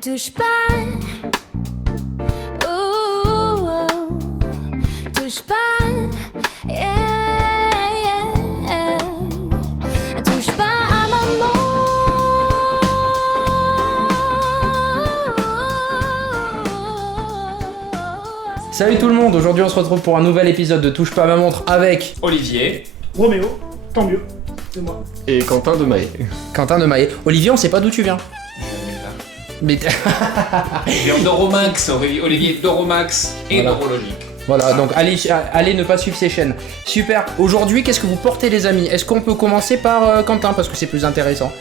Touche pas, oh, oh. Touche pas, yeah, yeah. Touche pas à maman. Salut tout le monde, aujourd'hui on se retrouve pour un nouvel épisode de Touche pas à ma montre avec Olivier, Roméo, tant mieux, c'est moi. Et Quentin de Maillet. Quentin de Maillet. Olivier, on sait pas d'où tu viens. Mais je viens d'Euromax, Olivier d'Euromax et Voilà. d'Eurologique. voilà, donc allez ne pas suivre ces chaînes. Super, aujourd'hui qu'est-ce que vous portez les amis? Est-ce qu'on peut commencer par Quentin parce que c'est plus intéressant?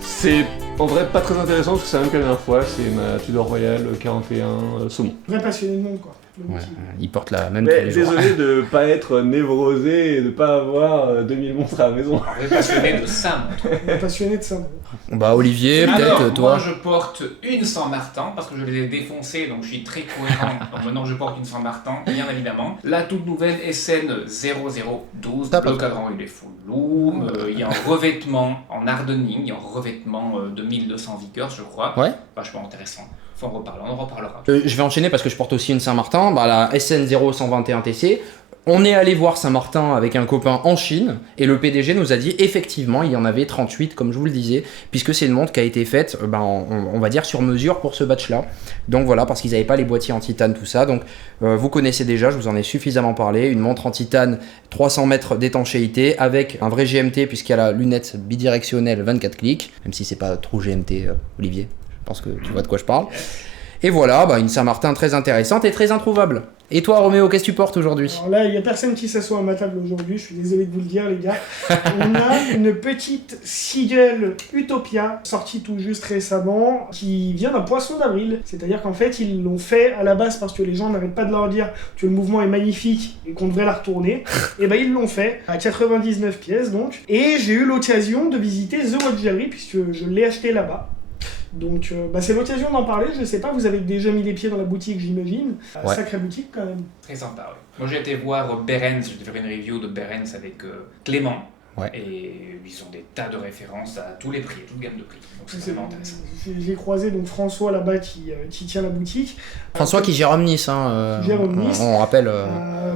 C'est en vrai pas très intéressant parce que c'est la même que la dernière fois, c'est ma Tudor Royale 41 saumon. Vrai passionné de monde, quoi. Le Ouais, petit. il porte la même Mais tous les jours. désolé de pas être névrosé et de pas avoir 2000 monstres à la maison. On est passionné de ça. Passionné de ça. Bah Olivier, Alors, peut-être toi. moi je porte une Saint-Martin parce que je les ai défoncés, donc je suis très cohérent. Donc maintenant je porte une Saint-Martin, bien évidemment. La toute nouvelle SN 0012, T'as pas le de- cadran il est full loom, il y a un revêtement en hardening, il y a un revêtement de 1200 Vickers je crois. Ouais. Vachement intéressant. Faut en reparler, on en reparlera. Je vais enchaîner parce que je porte aussi une Saint-Martin, bah, la SN0121TC. On est allé voir Saint-Martin avec un copain en Chine et le PDG nous a dit effectivement il y en avait 38 comme je vous le disais, puisque c'est une montre qui a été faite on va dire sur mesure pour ce batch-là. Donc voilà, parce qu'ils n'avaient pas les boîtiers en titane, tout ça. Donc vous connaissez déjà, je vous en ai suffisamment parlé, une montre en titane 300 mètres d'étanchéité avec un vrai GMT puisqu'il y a la lunette bidirectionnelle 24 clics, même si c'est pas trop GMT Olivier. Je pense que tu vois de quoi je parle. Et voilà, une Saint-Martin très intéressante et très introuvable. Et toi Roméo, qu'est-ce que tu portes aujourd'hui? Alors là, il n'y a personne qui s'assoit à ma table aujourd'hui, je suis désolé de vous le dire, les gars. On a une petite Seagull Utopia, sortie tout juste récemment, qui vient d'un poisson d'avril. C'est-à-dire qu'en fait, ils l'ont fait à la base parce que les gens n'arrêtent pas de leur dire que le mouvement est magnifique et qu'on devrait la retourner. Et ils l'ont fait, à 99 pièces donc. Et j'ai eu l'occasion de visiter The Watch Gallery, puisque je l'ai acheté là-bas. Donc c'est l'occasion d'en parler, je sais pas, vous avez déjà mis les pieds dans la boutique j'imagine. Ouais. Sacrée boutique quand même. Très sympa, oui. Moi j'ai été voir Behrens, j'ai fait une review de Behrens avec Clément. Ouais. Et ils ont des tas de références à tous les prix, toute gamme de prix. Donc c'est vraiment intéressant. J'ai croisé donc François là-bas qui tient la boutique. François qui gère Omnis, hein, Qui gère Omnis. on rappelle.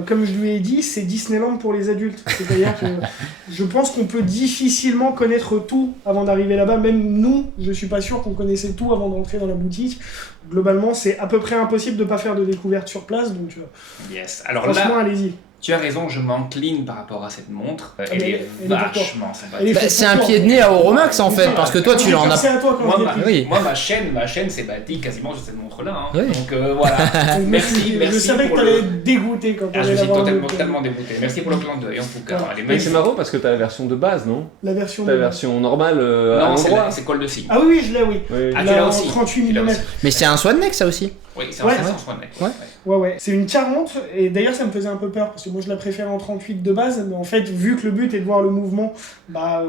Comme je lui ai dit, c'est Disneyland pour les adultes. C'est-à-dire que je pense qu'on peut difficilement connaître tout avant d'arriver là-bas. Même nous, je suis pas sûr qu'on connaissait tout avant d'entrer dans la boutique. Globalement, c'est à peu près impossible de pas faire de découverte sur place. Donc Yes. Alors franchement, là, allez-y. tu as raison, je m'encline par rapport à cette montre. Elle mais est elle est pour toi. vachement Elle sympathique. est faite c'est pour un toi. pied de nez à Euromax en fait, parce que toi tu en as. C'est à toi quand Moi, je l'ai ma, pris. Oui. moi, ma chaîne s'est bâtie quasiment sur cette montre-là. Hein. Oui. Donc voilà. merci. Je savais que pour t'allais le... être dégoûté quand Ah, on je allait suis l'avoir. totalement dégoûté. Merci pour le clin d'œil en tout cas. Elle est Mais c'est magnifique. marrant parce que t'as la version de base, non? La version T'as la de... version normale à Non, l'endroit. c'est col de cygne. Ah oui, je l'ai, oui. Oui. Ah, tu Là, l'as en aussi. 38 Tu l'as mm. aussi. Mais c'est un swan neck ça aussi. Oui, c'est Ouais. un 500 mec. Ouais. Ouais. C'est une 40, et d'ailleurs ça me faisait un peu peur, parce que moi je la préfère en 38 de base, mais en fait, vu que le but est de voir le mouvement,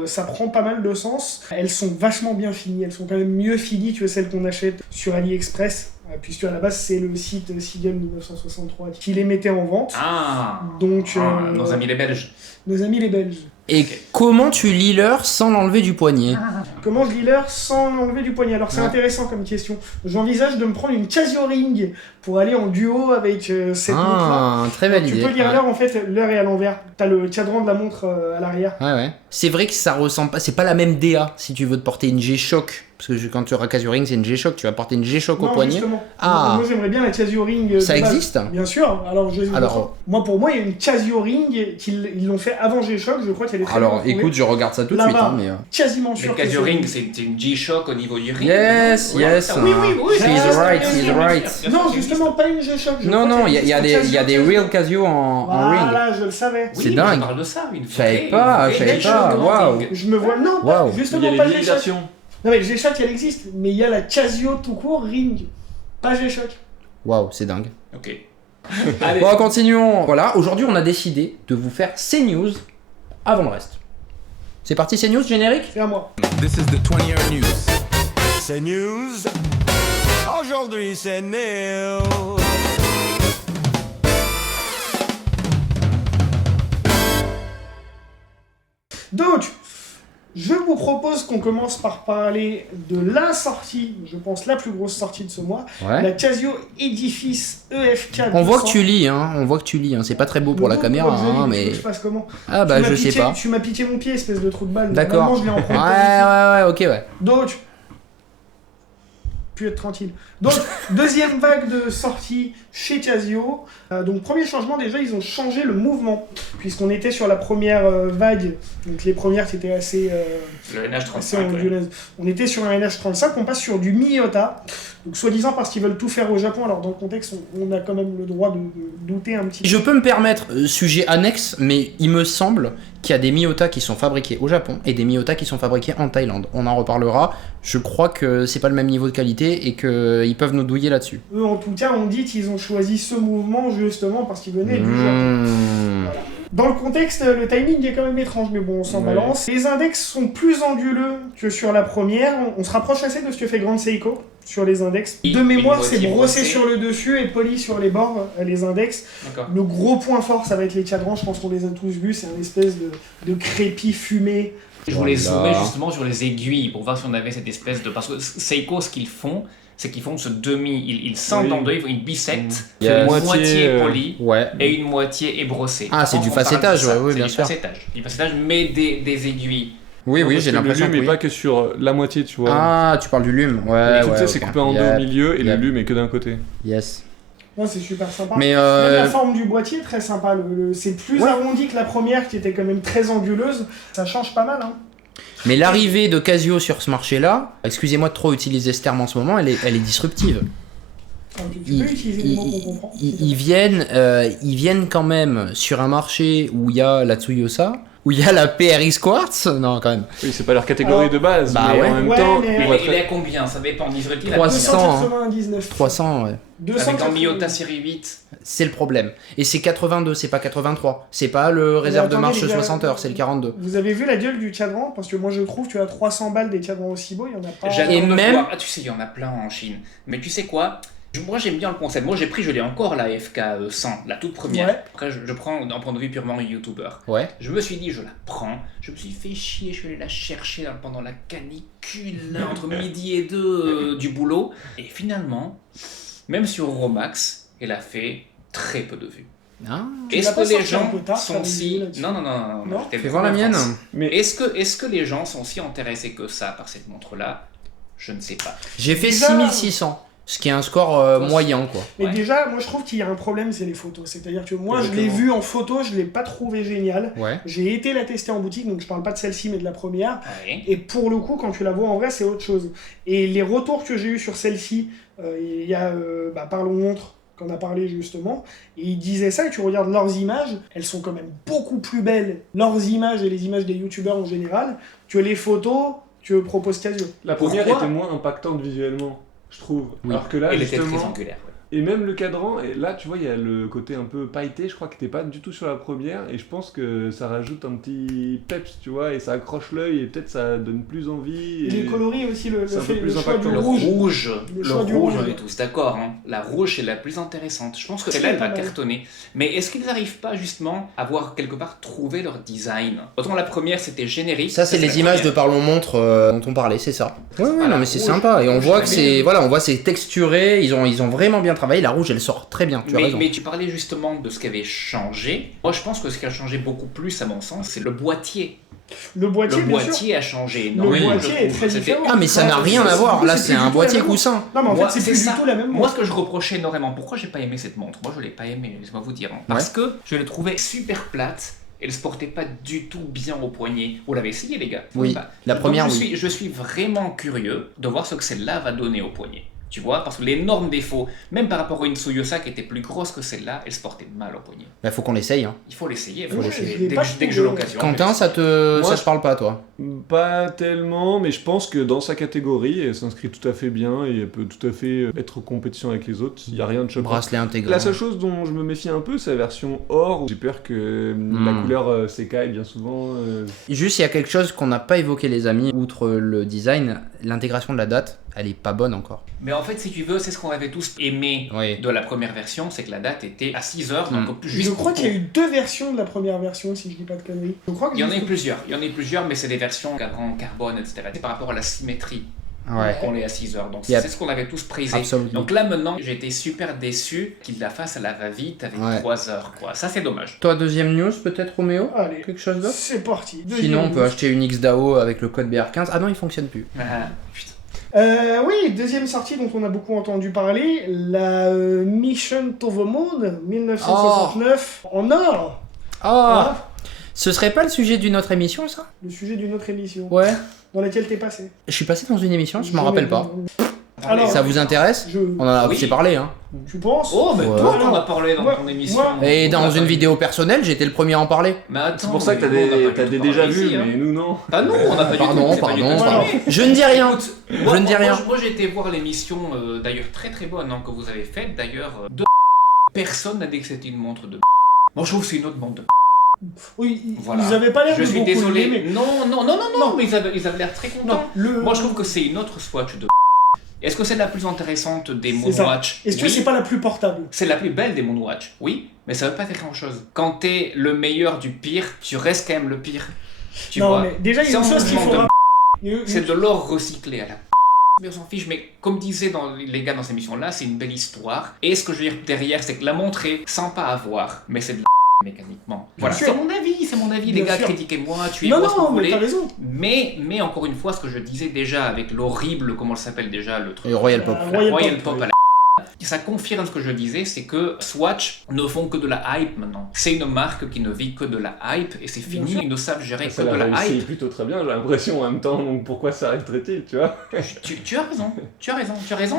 ça prend pas mal de sens. Elles sont vachement bien finies, elles sont quand même mieux finies que celles qu'on achète sur AliExpress, puisque à la base c'est le site Seagull 1963 qui les mettait en vente. Ah, Donc, nos amis les Belges. nos amis les Belges. Et comment tu lis l'heure sans l'enlever du poignet? Comment je lis l'heure sans enlever du poignet? Alors c'est Ouais. intéressant comme question. J'envisage de me prendre une Casio Ring pour aller en duo avec cette montre-là. Ah, très belle Tu idée. peux lire Ouais. l'heure, en fait, l'heure est à l'envers. T'as le cadran de la montre à l'arrière. Ouais. C'est vrai que ça ressemble pas, c'est pas la même DA si tu veux te porter une G-Shock. Parce que quand tu auras Casio Ring, c'est une G-Shock, tu vas porter une G-Shock au Non, poignet. justement. Ah. Moi j'aimerais bien la Casio Ring. Ça de base. existe? Bien sûr. Alors, Alors- pour moi, il y a une Casio Ring ils l'ont fait avant G-Shock. Je crois qu'elle est très bien Alors retrouvée. écoute, je regarde ça tout de Là-bas. suite. Hein, mais, Quasiment Le sûr. que Casio c'est- Ring, c'est une G-Shock au niveau du ring. Yes, non yes. Oui, oui. He's right, he's right. Non, justement, pas une G-Shock. Je Non, crois non, qu'elle il y a existe des Casio. real Casio en ring. Voilà, je le savais. C'est Oui, dingue. Je parle de ça, une Je savais vraie- pas, une je vraie savais pas, G-Shock waouh. ring. Je me vois. Non, Waouh. pas, Il y justement a les pas vieilles G-Shock. versions. Non, mais G-Shock, elle existe. Mais il y a la Casio tout court Ring. Pas G-Shock. Waouh, c'est dingue. Ok. Allez. Bon, continuons. Voilà, aujourd'hui, on a décidé de vous faire CNews avant le reste. C'est parti, CNews, générique? C'est à moi. This is the 20-year news. C'est news. Aujourd'hui, c'est news. Donc, Je vous propose qu'on commence par parler de la sortie, je pense la plus grosse sortie de ce mois, la Casio Edifice EF4. On voit que tu lis, hein. C'est pas très beau pour la caméra, hein, mais... Je passe comment? Ah bah je sais pas. Tu m'as piqué mon pied, espèce de trou de balle. D'accord. Normalement, je l'ai en premier. Ouais, ok, ouais. Donc, puis être tranquille. Donc, deuxième vague de sortie chez Casio. Donc, premier changement, déjà, ils ont changé le mouvement. Puisqu'on était sur la première vague. Donc, les premières qui étaient assez Le NH35. assez onduleuses. On était sur un NH35, on passe sur du Miyota. Donc, soi-disant parce qu'ils veulent tout faire au Japon. Alors, dans le contexte, on a quand même le droit de douter un petit peu. Je peux me permettre, sujet annexe, mais il me semble qu'il y a des Miyota qui sont fabriqués au Japon et des Miyota qui sont fabriqués en Thaïlande. On en reparlera. Je crois que c'est pas le même niveau de qualité et qu'ils peuvent nous douiller là-dessus. Eux, en tout cas, on dit qu'ils ont choisi ce mouvement justement parce qu'ils venaient du Japon. Voilà. Dans le contexte, le timing est quand même étrange, mais bon, on s'en balance. Les index sont plus anguleux que sur la première. On se rapproche assez de ce que fait Grand Seiko sur les index. De mémoire, c'est brossé sur le dessus et poli sur les bords, les index. Le gros point fort, ça va être les cadrans. Je pense qu'on les a tous vus. C'est un espèce de crépi fumé. Je voulais zoomer justement sur les aiguilles pour voir si on avait cette espèce de... Parce que Seiko, ce qu'ils font, c'est qu'ils font ce demi... Ils scindent en deux, ils bisectent. Une moitié polie et une moitié est brossée. Ah, c'est du facettage, oui, bien sûr. Du facettage, mais des aiguilles. Oui, j'ai l'impression que le lume est pas que sur la moitié, tu vois. Ah, tu parles du lume. C'est coupé en deux au milieu et le lume est que d'un côté. Yes. Ouais, c'est super sympa. Mais même la forme du boîtier est très sympa. C'est plus arrondi que la première qui était quand même très anguleuse. Ça change pas mal, hein. Mais l'arrivée de Casio sur ce marché-là, excusez-moi de trop utiliser ce terme en ce moment, elle est disruptive. Ils viennent quand même sur un marché où il y a la Tsuyosa, où il y a la PRX Quartz. Non, quand même. Oui, c'est pas leur catégorie de base, bah mais en même temps... Il est à combien? Ça dépend. 399. 300, ouais. Avec un Miyota série 8. C'est le problème. Et c'est 82, c'est pas 83. C'est pas le réserve de marche 60 heures, c'est le 42. Vous avez vu la gueule du cadran? Parce que moi je trouve que tu as 300 balles des cadrans aussi beaux, il y en a pas. J'adore de voir. Ah, tu sais, il y en a plein en Chine. Mais tu sais quoi? Moi j'aime bien le concept. Moi je l'ai encore la FK 100, la toute première. Après je prends d'un point de vue purement youtubeur. Je me suis dit je la prends. Je me suis fait chier, je suis allé la chercher pendant la canicule entre midi et 2 du boulot. Et finalement, même sur Romax, elle a fait très peu de vues. Est-ce que les gens sont si... Non. Fais voir la mienne. Mais est-ce que les gens sont si intéressés que ça par cette montre-là? Je ne sais pas. J'ai fait 6600. Ce qui est un score moyen, quoi. Mais déjà, moi je trouve qu'il y a un problème, c'est les photos. C'est-à-dire que moi je l'ai vue en photo, je l'ai pas trouvé génial. J'ai été la tester en boutique, donc je parle pas de celle-ci mais de la première. Et pour le coup, quand tu la vois en vrai, c'est autre chose. Et les retours que j'ai eu sur celle-ci, il y a Parlons Montre, qu'on a parlé justement, et ils disaient ça, et tu regardes leurs images, elles sont quand même beaucoup plus belles, leurs images et les images des youtubeurs en général, que les photos que propose Casio. La première était moins impactante visuellement, je trouve. Alors que là, elle justement, était très angulaire. Et même le cadran, et là tu vois, il y a le côté un peu pailleté, je crois que t'es pas du tout sur la première, et je pense que ça rajoute un petit peps, tu vois, et ça accroche l'œil, et peut-être ça donne plus envie. Il est coloré aussi, le choix du rouge. Le rouge, on est tous d'accord, hein. La rouge est la plus intéressante. Je pense que celle-là, elle va cartonner. Mais est-ce qu'ils n'arrivent pas justement à avoir quelque part trouvé leur design? Autant la première, c'était générique. Ça, c'est les images de Parlons Montre dont on parlait, c'est ça. Non, mais c'est sympa, et on voit que c'est texturé, ils ont vraiment bien travaillé. La rouge, elle sort très bien, tu as raison. Mais tu parlais justement de ce qui avait changé. Moi, je pense que ce qui a changé beaucoup plus, à mon sens, c'est le boîtier. Le boîtier a changé. Le boîtier est très différent. Ah, mais ça n'a rien à voir. Là, c'est un boîtier coussin. Non, mais en fait, c'est plus du tout la même montre. Moi, ce que je reprochais énormément, pourquoi j'ai pas aimé cette montre? Moi, je l'ai pas aimée, laisse-moi vous dire. Parce que je l'ai trouvée super plate. Elle se portait pas du tout bien au poignet. Vous l'avez essayé, les gars? Oui, la première, oui. Je suis vraiment curieux de voir ce que celle-là va donner au poignet. Tu vois, parce que l'énorme défaut, même par rapport à une Tsuyosa qui était plus grosse que celle-là, elle se portait mal au poignet. Bah, faut qu'on l'essaye. Hein. Il faut l'essayer. Dès que j'ai l'occasion. Quentin, ça te parle pas, toi? Pas tellement, mais je pense que dans sa catégorie, elle s'inscrit tout à fait bien et elle peut tout à fait être en compétition avec les autres. Il n'y a rien de choquant. Bracelet intégré. La seule chose dont je me méfie un peu, c'est la version or. J'ai peur que la couleur s'écaille bien souvent. Juste, il y a quelque chose qu'on n'a pas évoqué, les amis, outre le design, l'intégration de la date. Elle est pas bonne encore. Mais en fait, si tu veux, c'est ce qu'on avait tous aimé de la première version, c'est que la date était à 6h, donc juste. Je crois qu'il y a eu 2 versions de la première version, si je dis pas de conneries. Je crois que il y en a eu plusieurs, mais c'est des versions cadran, carbone, etc. C'est par rapport à la symétrie. On est à 6h, donc c'est ce qu'on avait tous prisé. Absolument. Donc là maintenant, j'ai été super déçu qu'il la fasse à la va-vite avec 3 heures, quoi. Ça c'est dommage. Toi, deuxième news peut-être, Roméo? Allez, quelque chose d'autre? C'est parti. Sinon, on peut acheter une XDAO avec le code BR15. Ah non, il fonctionne plus. Putain. Oui, deuxième sortie dont on a beaucoup entendu parler, la Mission to the Moon 1969 en or. Voilà. Ce serait pas le sujet d'une autre émission, ça? Le sujet d'une autre émission. Ouais. Dans laquelle t'es passé. Je suis passé dans une émission, je m'en rappelle pas. Alors, ça vous intéresse? On en a assez parlé, hein. Tu penses? Oh, mais toi, on a parlé dans ton émission. Et dans une vidéo personnelle, j'étais le premier à en parler. Mais attends, c'est pour ça que t'as déjà vu, mais nous non. Ah non, on n'a pas pardon. Je ne dis rien. Moi j'ai été voir l'émission, d'ailleurs très très bonne, que vous avez faite. D'ailleurs, personne n'a dit que c'était une montre de. Moi je trouve que c'est une autre montre de. Oui, ils avaient pas l'air de beaucoup l'aimer. Je suis désolé. Non, mais ils avaient l'air très contents. Moi je trouve que c'est une autre Swatch de. Est-ce que c'est la plus intéressante des Moonwatch? Est-ce que c'est pas la plus portable? C'est la plus belle des Moonwatch, oui, mais ça veut pas dire grand-chose. Quand t'es le meilleur du pire, tu restes quand même le pire. Tu vois, mais déjà, il y a une chose qu'il faudra... C'est de l'or recyclé à la... Mais on s'en fiche, mais comme disaient les gars dans cette émission-là, c'est une belle histoire. Et ce que je veux dire derrière, c'est que la montre est sympa à voir, mais c'est de la... mécaniquement. Voilà, c'est mon avis, les gars, critiquez-moi, tuez-moi ce que vous voulez. T'as raison. Mais encore une fois, ce que je disais déjà avec l'horrible, comment ça s'appelle déjà, le truc, Royal Pop. Royal Pop à la ça confirme ce que je disais, c'est que Swatch ne font que de la hype maintenant. C'est une marque qui ne vit que de la hype et c'est fini, ils ne savent gérer que de la hype. C'est plutôt très bien, j'ai l'impression en même temps, donc pourquoi s'arrêterait-il, tu vois? tu as raison.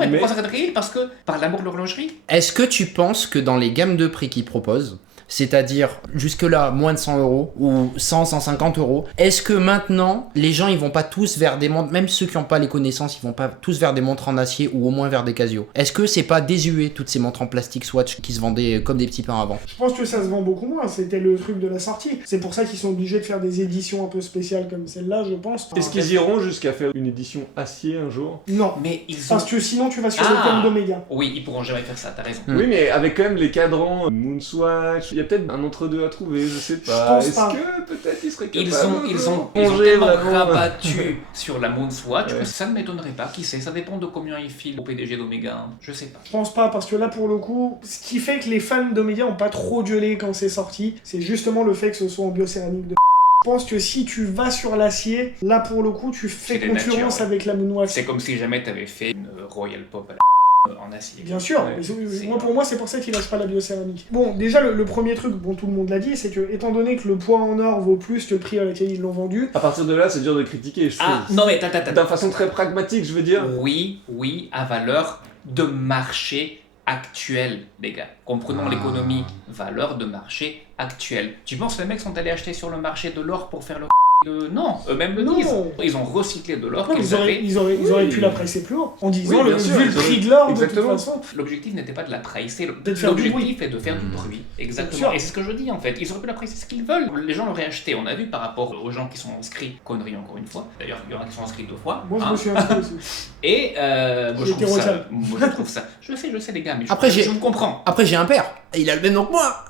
Et pourquoi s'arrêterait-il? Parce que par l'amour de l'horlogerie. Est-ce que tu penses que dans les gammes de prix qu'ils proposent, c'est-à-dire jusque-là moins de 100 € ou 100-150 €, est-ce que maintenant les gens ils vont pas tous vers des montres, même ceux qui n'ont pas les connaissances, ils vont pas tous vers des montres en acier ou au moins vers des Casio? Est-ce que c'est pas désuet toutes ces montres en plastique Swatch qui se vendaient comme des petits pains avant? Je pense que ça se vend beaucoup moins, c'était le truc de la sortie. C'est pour ça qu'ils sont obligés de faire des éditions un peu spéciales comme celle-là, je pense. Est-ce qu'ils iront jusqu'à faire une édition acier un jour? Non, mais parce que sinon tu vas sur le thème d'Omega. Oui, ils pourront jamais faire ça, t'as raison. Oui, mais avec quand même les cadrans Moonswatch, il y a peut-être un entre-deux à trouver, je sais pas. Est-ce que peut-être ils seraient capables ils ont tellement rabattu sur la Moonswatch que ça ne m'étonnerait pas. Qui sait, ça dépend de combien ils filent au PDG d'Omega, je sais pas. Je pense pas, parce que là pour le coup, ce qui fait que les fans d'Omega ont pas trop gueulé quand c'est sorti, c'est justement le fait que ce soit en biocéramique de. Je pense que si tu vas sur l'acier, là pour le coup tu fais concurrence avec la Moonwatch. C'est comme si jamais t'avais fait une Royal Pop à la en acier. Bien sûr, mais pour moi c'est pour ça qu'il lâche pas la biocéramique. Bon, déjà le premier truc, bon tout le monde l'a dit, c'est que étant donné que le poids en or vaut plus que le prix à laquelle ils l'ont vendu... À partir de là, c'est dur de critiquer, je trouve. Ah, non mais d'une façon très pragmatique, je veux dire. Oui, à valeur de marché actuel, les gars. Comprenons l'économie, valeur de marché actuel. Tu penses que les mecs sont allés acheter sur le marché de l'or pour faire le... Non, eux-mêmes le disent. Ils ont recyclé de l'or qu'ils avaient. Ils auraient pu la presser plus haut. En disant, vu le prix de l'or, de toute façon. L'objectif n'était pas de la pricer. L'objectif est de faire du bruit. Exactement. Et c'est ce que je dis en fait. Ils auraient pu la pricer ce qu'ils veulent. Les gens l'auraient acheté. On a vu par rapport aux gens qui sont inscrits. Connerie encore une fois. D'ailleurs, il y en a qui sont inscrits 2 fois. Moi, je me suis inscrit aussi. Et moi, je trouve ça. Je sais les gars, mais je vous comprends. Après, j'ai un père. Il a le même nom que moi.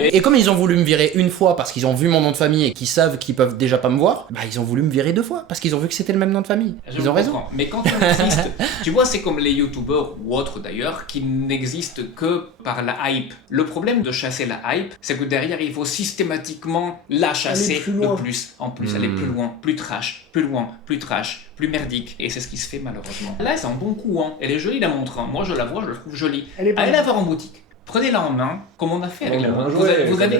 Et comme ils ont voulu me virer une fois parce qu'ils ont vu mon nom de famille et qu'ils savent qu'ils peuvent déjà pas me voir, bah ils ont voulu me virer 2 fois parce qu'ils ont vu que c'était le même nom de famille. Ils ont raison. Mais quand tu existes, tu vois, c'est comme les youtubeurs ou autres d'ailleurs qui n'existent que par la hype. Le problème de chasser la hype, c'est que derrière il faut systématiquement la chasser le plus. En plus, aller plus loin, plus trash, plus merdique. Et c'est ce qui se fait malheureusement. Là, c'est un bon coup, hein. Elle est jolie la montre. Hein. Moi, je la vois, je la trouve jolie. Allez la voir en boutique. Prenez-la en main, comme on a fait avec la montre.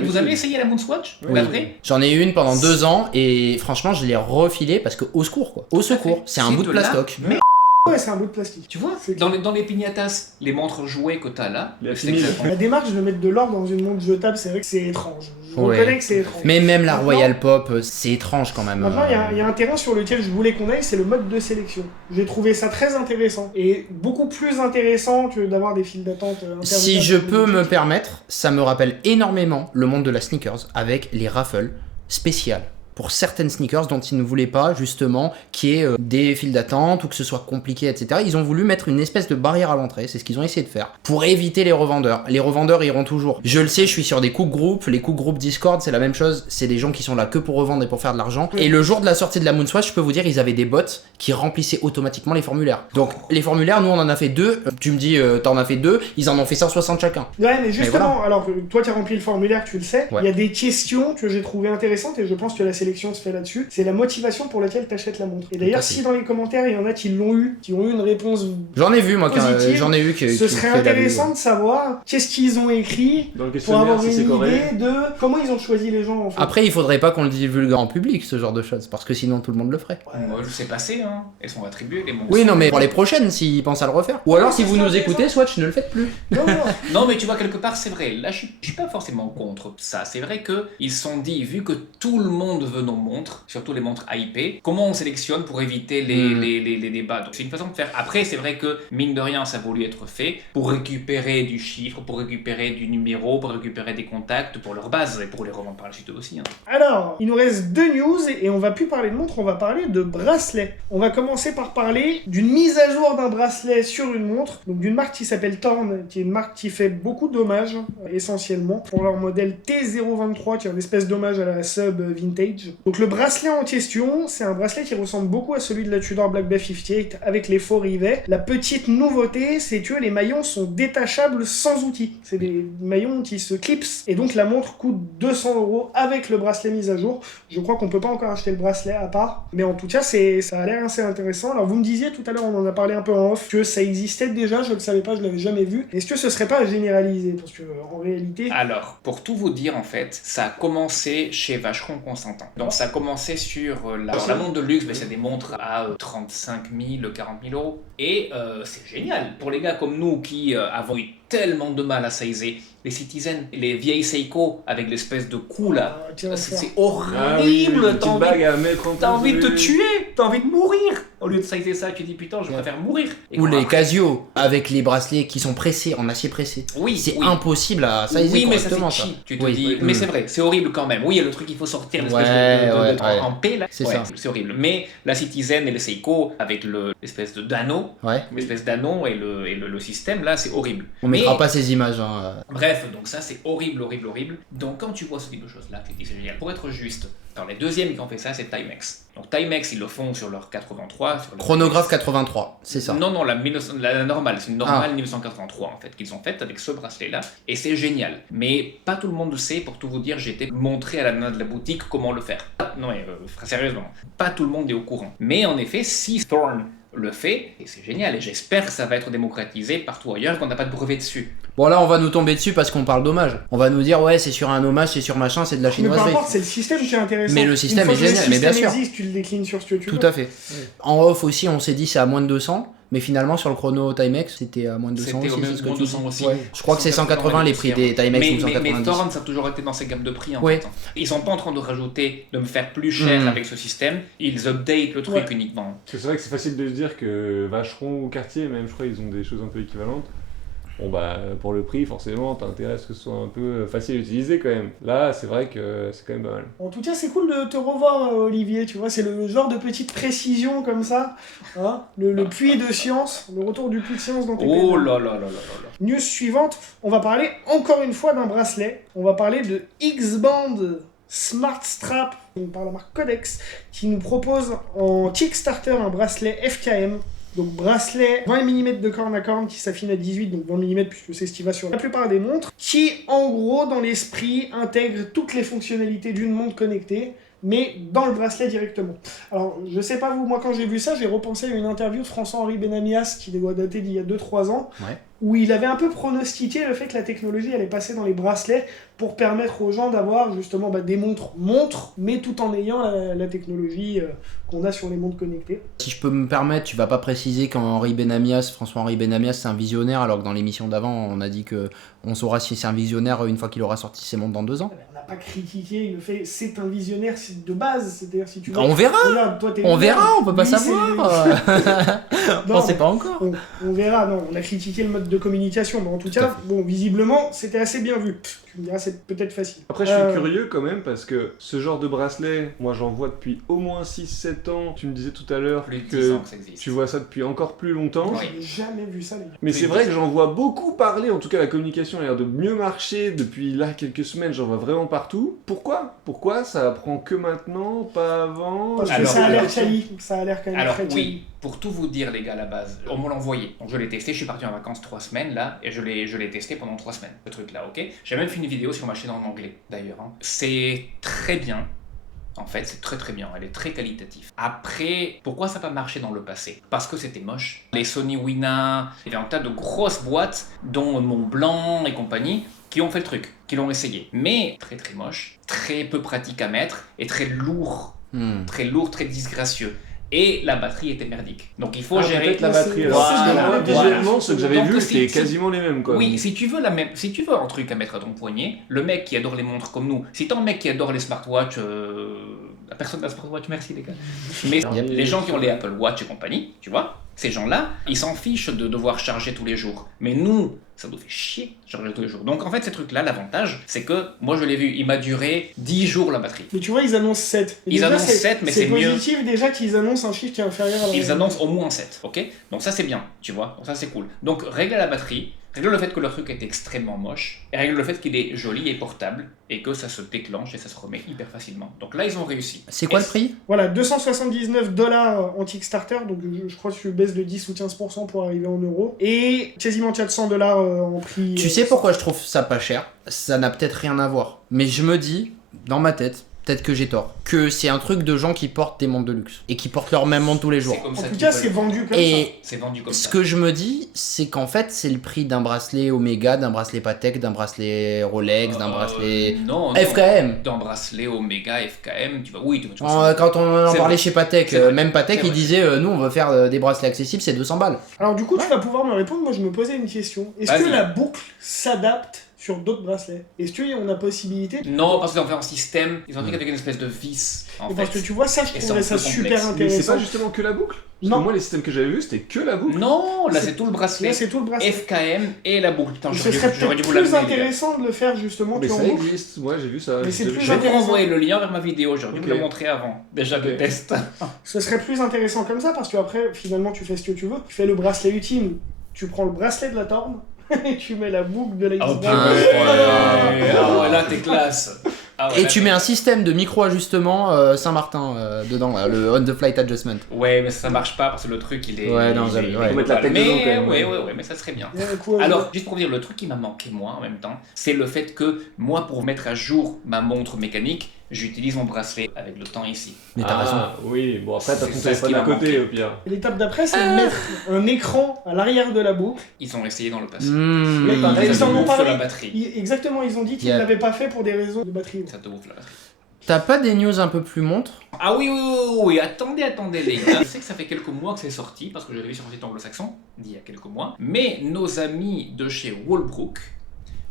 Vous avez essayé la Moonswatch? Oui. J'en ai eu une pendant 2 ans et franchement je l'ai refilée parce que au secours quoi. Au secours, c'est un bout de plastoc. Mais ouais, c'est un bout de plastique. Tu vois, dans les piñatas, les montres jouées que t'as là, la démarche de mettre de l'or dans une montre jetable, c'est vrai que c'est étrange. Je reconnais que c'est étrange. Mais même la Royal Pop, c'est étrange quand même. Maintenant, il y a un terrain sur lequel je voulais qu'on aille, c'est le mode de sélection. J'ai trouvé ça très intéressant. Et beaucoup plus intéressant que d'avoir des files d'attente interminables. Si je peux me permettre, ça me rappelle énormément le monde de la sneakers avec les raffles spéciales pour certaines sneakers dont ils ne voulaient pas justement qu'il y ait des files d'attente ou que ce soit compliqué, etc. Ils ont voulu mettre une espèce de barrière à l'entrée, c'est ce qu'ils ont essayé de faire, pour éviter les revendeurs. Les revendeurs iront toujours. Je le sais, je suis sur des coups de groupe, les coups de groupe Discord, c'est la même chose, c'est des gens qui sont là que pour revendre et pour faire de l'argent. Et le jour de la sortie de la Moonswatch, je peux vous dire, ils avaient des bots qui remplissaient automatiquement les formulaires. Donc les formulaires, nous on en a fait 2, tu me dis t'en as fait 2, ils en ont fait 160 chacun. Ouais, mais justement, voilà. alors toi qui as rempli le formulaire, tu le sais, il Ouais. y a des questions que j'ai trouvées intéressantes et je pense que la sélection se fait là-dessus. C'est la motivation pour laquelle tu achètes la montre. Et d'ailleurs, Tout à fait. si dans les commentaires il y en a qui l'ont eu, qui ont eu une réponse, J'en ai vu moi, positive, j'en ai vu que ce serait intéressant de savoir qu'est-ce qu'ils ont écrit Dans le pour questionnaire, avoir si une c'est correct. idée de comment ils ont choisi les gens en fait. Après, il faudrait pas qu'on le divulgue en public, ce genre de choses, parce que sinon tout le monde le ferait. Moi, je sais passer, hein. Elles sont attribuées, les monstres. Oui, non, mais pour les prochaines, s'ils pensent à le refaire. Ou alors, si ça vous serait nous écoutez, Swatch, ne le faites plus. Non, non. Non, mais tu vois, quelque part, c'est vrai. Là, je suis pas forcément contre ça. C'est vrai qu'ils se sont dit, vu que tout le monde veut nos montres, surtout les montres hypées, comment on sélectionne pour éviter les débats. Donc, c'est une façon de faire. Après, c'est vrai que, mine de rien, ça a voulu être fait pour récupérer du chiffre, pour récupérer du numéro, pour récupérer des contacts pour leur base et pour les revendre par la suite aussi. Hein. Alors, il nous reste 2 news et on va plus parler de montre, on va parler de bracelet. On va commencer par parler d'une mise à jour d'un bracelet sur une montre, donc d'une marque qui s'appelle Thorn, qui est une marque qui fait beaucoup d'hommages, essentiellement, pour leur modèle T023, qui est une espèce d'hommage à la sub vintage. Donc le bracelet en question, c'est un bracelet qui ressemble beaucoup à celui de la Tudor Black Bay 58, avec les faux rivets. La petite nouveauté, c'est que les maillons sont détachables sans outil. C'est des maillons qui se clipsent, et donc la montre coûte 200 € avec le bracelet mis à jour. Je crois qu'on peut pas encore acheter le bracelet à part, mais en tout cas, ça a l'air assez intéressant. Alors vous me disiez tout à l'heure, on en a parlé un peu en off, que ça existait déjà, je le savais pas, je l'avais jamais vu. Est-ce que ce serait pas à généraliser? Parce que en réalité... Alors, pour tout vous dire, en fait, ça a commencé chez Vacheron Constantin. Donc, ça a commencé sur la montre de luxe, mais c'est des montres à 35 000, 40 000 euros. Et c'est génial. Pour les gars comme nous qui avons eu tellement de mal à saisir les Citizen, les vieilles Seiko avec l'espèce de cou là, c'est horrible. Ah oui, une T'as petite envie- bague à mettre en T'as envie de te plus. tuer, t'as envie de mourir. Au lieu de sizer ça, tu dis putain, je préfère mourir. Et Ou quand les après- Casio, avec les bracelets qui sont pressés, en acier pressé. Oui, C'est oui. impossible à sizer Oui, mais ça correctement, c'est ça. cheap. Tu te Oui. dis, mais c'est vrai, c'est horrible quand même. Oui, il y a le truc, il faut sortir l'espèce Ouais, de ouais. en paix là. C'est Ouais, ça. c'est horrible. Mais la Citizen et le Seiko avec l'espèce d'anneau, Ouais. l'espèce d'anneau et le système là, c'est horrible. On mettra Mais- pas ces images. Hein. Bref, donc ça c'est horrible, horrible, horrible. Donc quand tu vois ce type de choses là, tu te dis c'est génial. Pour être juste, alors les deuxièmes qui ont fait ça, c'est Timex. Donc Timex, ils le font sur leur 83. Sur le Chronographe 83, c'est ça. Non, la normale, c'est une normale 1983 en fait, qu'ils ont faite avec ce bracelet-là, et c'est génial. Mais pas tout le monde le sait, pour tout vous dire, j'ai été montré à la nana de la boutique comment le faire. Non mais sérieusement, pas tout le monde est au courant. Mais en effet, si Thorn le fait, et c'est génial, et j'espère que ça va être démocratisé partout ailleurs, qu'on n'a pas de brevet dessus. Bon là on va nous tomber dessus parce qu'on parle d'hommage. On va nous dire ouais c'est sur un hommage, c'est sur machin, c'est de la Mais peu chinoiserie. importe, c'est le système qui est intéressant. Mais le système Une fois est que génial, mais bien Le système sûr. existe, tu le déclines sur ce que tu veux. Tout à fait. En off aussi on s'est dit c'est à moins de 200, mais finalement sur le chrono Timex c'était à moins de 200 C'était aussi. au c'est ce que moins tu 200 dis. aussi. Ouais. Je crois que c'est 180 les prix des Timex ou mais 190. Thorn, ça a toujours été dans ces gammes de prix en Ouais. fait. Ils sont pas en train de rajouter, de me faire plus cher Mhm. avec ce système, ils update le truc Ouais. uniquement. Parce que c'est vrai que c'est facile de se dire que Vacheron ou Cartier, même je crois, ils ont des choses un peu équivalentes. Bon bah pour le prix forcément t'as intérêt à ce que ce soit un peu facile à utiliser quand même. Là c'est vrai que c'est quand même pas mal. En tout cas, c'est cool de te revoir, Olivier, tu vois, c'est le genre de petite précision comme ça, hein, le puits de science, le retour du puits de science dans tes Oh pédales. là là là là là là. News suivante, on va parler encore une fois d'un bracelet, on va parler de X-Band Smart Strap, par la marque Codex, qui nous propose en Kickstarter un bracelet FKM. Donc bracelet 20 mm de corne à corne qui s'affine à 18, donc 20 mm puisque c'est ce qui va sur la plupart des montres, qui en gros dans l'esprit intègre toutes les fonctionnalités d'une montre connectée, mais dans le bracelet directement. Alors je sais pas vous, moi quand j'ai vu ça, j'ai repensé à une interview de François-Henri Benamias qui doit dater d'il y a 2-3 ans, Ouais. où il avait un peu pronostiqué le fait que la technologie allait passer dans les bracelets pour permettre aux gens d'avoir justement des montres, mais tout en ayant la technologie qu'on a sur les montres connectées. Si je peux me permettre, tu vas pas préciser François-Henri Benamias c'est un visionnaire alors que dans l'émission d'avant on a dit que on saura si c'est un visionnaire une fois qu'il aura sorti ses montres dans 2 ans. On n'a pas critiqué le fait, c'est un visionnaire de base, c'est-à-dire si tu veux... On verra. Regarde, toi, t'es On le verra, merde. on peut pas Lui, c'est- savoir. Non, On sait pas encore. on verra, non, on a critiqué le mode de communication, mais en tout Tout à cas, fait. bon, visiblement, c'était assez bien vu. Tu me diras, c'est peut-être facile. Après, je suis curieux quand même parce que ce genre de bracelet, moi j'en vois depuis au moins 6-7 ans. Tu me disais tout à l'heure Plus de 10 que ans que ça existe. tu vois ça depuis encore plus longtemps. Oui. J'ai jamais vu ça, les gars. Mais c'est vrai que j'en vois beaucoup parler, en tout cas la communication a l'air de mieux marcher depuis là quelques semaines, j'en vois vraiment partout. Pourquoi ça apprend que maintenant, pas avant? Parce que Alors, ça a l'air quali. Ça a l'air quand même Alors très quali. oui, pour tout vous dire les gars à la base, on me l'a envoyé. Donc je l'ai testé, je suis parti en vacances 3 semaines là, et je l'ai testé pendant 3 semaines, ce truc là, ok. J'ai même fait une vidéo sur ma chaîne en anglais d'ailleurs. Hein. C'est très bien. En fait, c'est très très bien, elle est très qualitative. Après, pourquoi ça n'a pas marché dans le passé? Parce que c'était moche. Les Sony Wina, il y avait un tas de grosses boîtes, dont Montblanc et compagnie, qui ont fait le truc, qui l'ont essayé. Mais très très moche, très peu pratique à mettre, et très lourd, très disgracieux. Et la batterie était merdique. Donc il faut gérer peut-être la batterie. Alors, Voilà, parce que moi, voilà. visuellement, ce que j'avais Donc, vu, si- c'était si- quasiment les mêmes quoi. Oui, si tu veux un truc à mettre à ton poignet, le mec qui adore les montres comme nous, si t'es un mec qui adore les smartwatches, la personne de la smartwatch, merci les gars. Mais les gens qui ont les Apple Watch et compagnie, tu vois, ces gens-là, ils s'en fichent de devoir charger tous les jours. Mais nous, ça nous fait chier de charger tous les jours. Donc en fait, ces trucs-là, l'avantage, c'est que moi je l'ai vu, il m'a duré 10 jours la batterie. Mais tu vois, ils annoncent 7. Et Ils déjà, annoncent 7, mais c'est mieux. positif déjà qu'ils annoncent un chiffre qui est inférieur à la Ils annoncent au moins 7, ok? Donc ça c'est bien, tu vois, donc ça c'est cool. Donc règle la batterie, règle le fait que le truc est extrêmement moche, et règle le fait qu'il est joli et portable, et que ça se déclenche et ça se remet hyper facilement. Donc là ils ont réussi. C'est quoi le prix? Voilà, $279 en Kickstarter, donc je crois que tu baisses de 10 ou 15% pour arriver en euros, et quasiment $400 en prix. Tu sais pourquoi je trouve ça pas cher? Ça n'a peut-être rien à voir. Mais je me dis, dans ma tête, peut-être que j'ai tort, que c'est un truc de gens qui portent des montres de luxe. Et qui portent leur même montre tous les jours. C'est comme En ça tout qu'ils cas, veulent. c'est vendu comme Et C'est vendu comme ce ça. que je me dis, c'est qu'en fait, c'est le prix d'un bracelet Omega, d'un bracelet Patek, d'un bracelet Rolex, d'un bracelet Non, non. FKM. D'un bracelet Omega, FKM, tu vois, oui, tu vois. Quand on en C'est parlait vrai. chez Patek, C'est vrai. même Patek, C'est il vrai. disait nous, on va faire des bracelets accessibles, c'est 200 balles. ça. Alors du coup, tu vas pouvoir me répondre, moi je me posais une question. Est-ce Vas-y. que la boucle s'adapte sur d'autres bracelets? Est-ce qu'on a possibilité de... Non, parce qu'ils ont fait un système, ils ont dit qu'avec une espèce de vis, en Et parce fait. que tu vois, ça, je Et trouverais c'est un ça peu super complexe. Mais c'est intéressant. pas justement que la boucle? Parce Non. que moi, les systèmes que j'avais vus, c'était que la boucle. Non, là C'est- c'est tout le bracelet. Là, c'est tout le bracelet. FKM et la boucle. Putain, Ce serait j'aurais dû peut-être vous plus l'amener. les gars. intéressant de le faire justement Mais que en ça boucle. existe, moi j'ai vu ça. Mais c'est j'ai plus vu- Je vais vous intéressant. renvoyer le lien vers ma vidéo, j'aurais dû Ok. vous le montrer avant. Déjà que Ok. le test. Ce serait plus intéressant comme ça parce que après, finalement, tu fais ce que tu veux. Tu fais le bracelet ultime, tu prends le bracelet de la torne et tu mets la boucle de la Oh, Xbox. Ah ouais, là t'es classe. Ah ouais, Et là, tu mets un système de micro-ajustement Saint-Martin dedans, là, le on-the-flight adjustment. Ouais, mais ça marche pas parce que le truc il est. Ouais, non, il j'avais- est- ouais. Faut mettre la tête mais dedans, quand même. ouais, mais ça serait bien. Et du coup, Alors, juste pour dire, le truc qui m'a manqué moi en même temps, c'est le fait que moi, pour mettre à jour ma montre mécanique, j'utilise mon bracelet avec le temps ici. Mais t'as raison. Ah oui, bon après t'as C'est ton ça, ce téléphone qui à m'a côté manqué. au pire. l'étape d'après, c'est de mettre un écran à l'arrière de la boucle. Ils ont essayé dans le passé. Mais pareil, Ça ils en te ont bouffe parlé. la batterie. Exactement, ils ont dit qu'ils Yeah. ne l'avaient pas fait pour des raisons de batterie. Ça te bouffe la batterie. T'as pas des news un peu plus montres? Ah oui, attendez les gars. Je sais que ça fait quelques mois que c'est sorti, parce que je l'ai vu sur un site anglo-saxon, d'il y a quelques mois. Mais nos amis de chez Wallbrook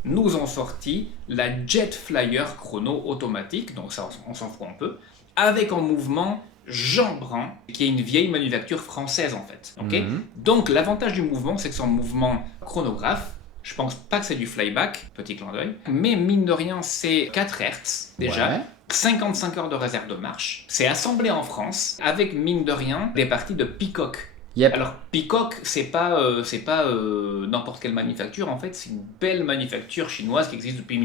nous ont sorti la Jet Flyer chrono automatique, donc ça on s'en fout un peu, avec en mouvement Jean Brun, qui est une vieille manufacture française en fait. Ok. Donc l'avantage du mouvement, c'est que c'est un mouvement chronographe. Je pense pas que c'est du flyback, petit clin d'œil, mais mine de rien, c'est 4 Hz déjà. Ouais. 55 heures de réserve de marche. C'est assemblé en France avec, mine de rien, des parties de Peacock. Yep. Alors, Peacock, c'est pas n'importe quelle manufacture, en fait, c'est une belle manufacture chinoise qui existe depuis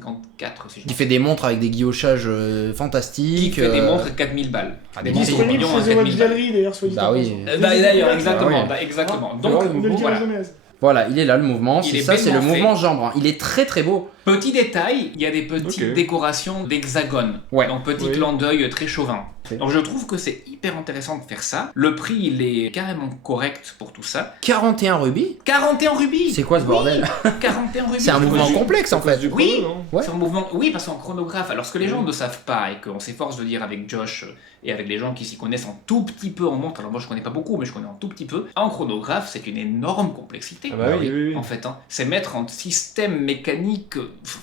1954, si je Qui fait des montres avec des guillochages fantastiques. qui fait des montres à 4000 balles. des montres montres Disponible millions à chez The Watch 4000 balles. Gallery d'ailleurs, soit dit Bah en oui. passant. D'ailleurs, Ah exactement. oui. Bah, exactement. Ah, Donc, ne le dire voilà. jamais. Voilà, il est là le mouvement, Il c'est est ça, c'est le bellement fait. mouvement Jean Brun. Il est très très beau. Petit détail, il y a des petites Ok. décorations d'hexagones. Ouais. Donc petit Oui. clin d'œil très chauvin. Ok. Donc je trouve que c'est hyper intéressant de faire ça. Le prix, il est carrément correct pour tout ça. 41 rubis. 41 rubis. C'est quoi ce bordel? 41 rubis. C'est un mouvement complexe en fait. Du Oui. chrono, non Ouais. C'est un mouvement, oui, parce qu'en chronographe, alors ce que les gens ne savent pas et qu'on s'efforce de dire avec Josh et avec les gens qui s'y connaissent un tout petit peu en montre, alors moi je connais pas beaucoup, mais je connais un tout petit peu, en chronographe, c'est une énorme complexité. Ah bah oui. En fait, hein. C'est mettre un système mécanique,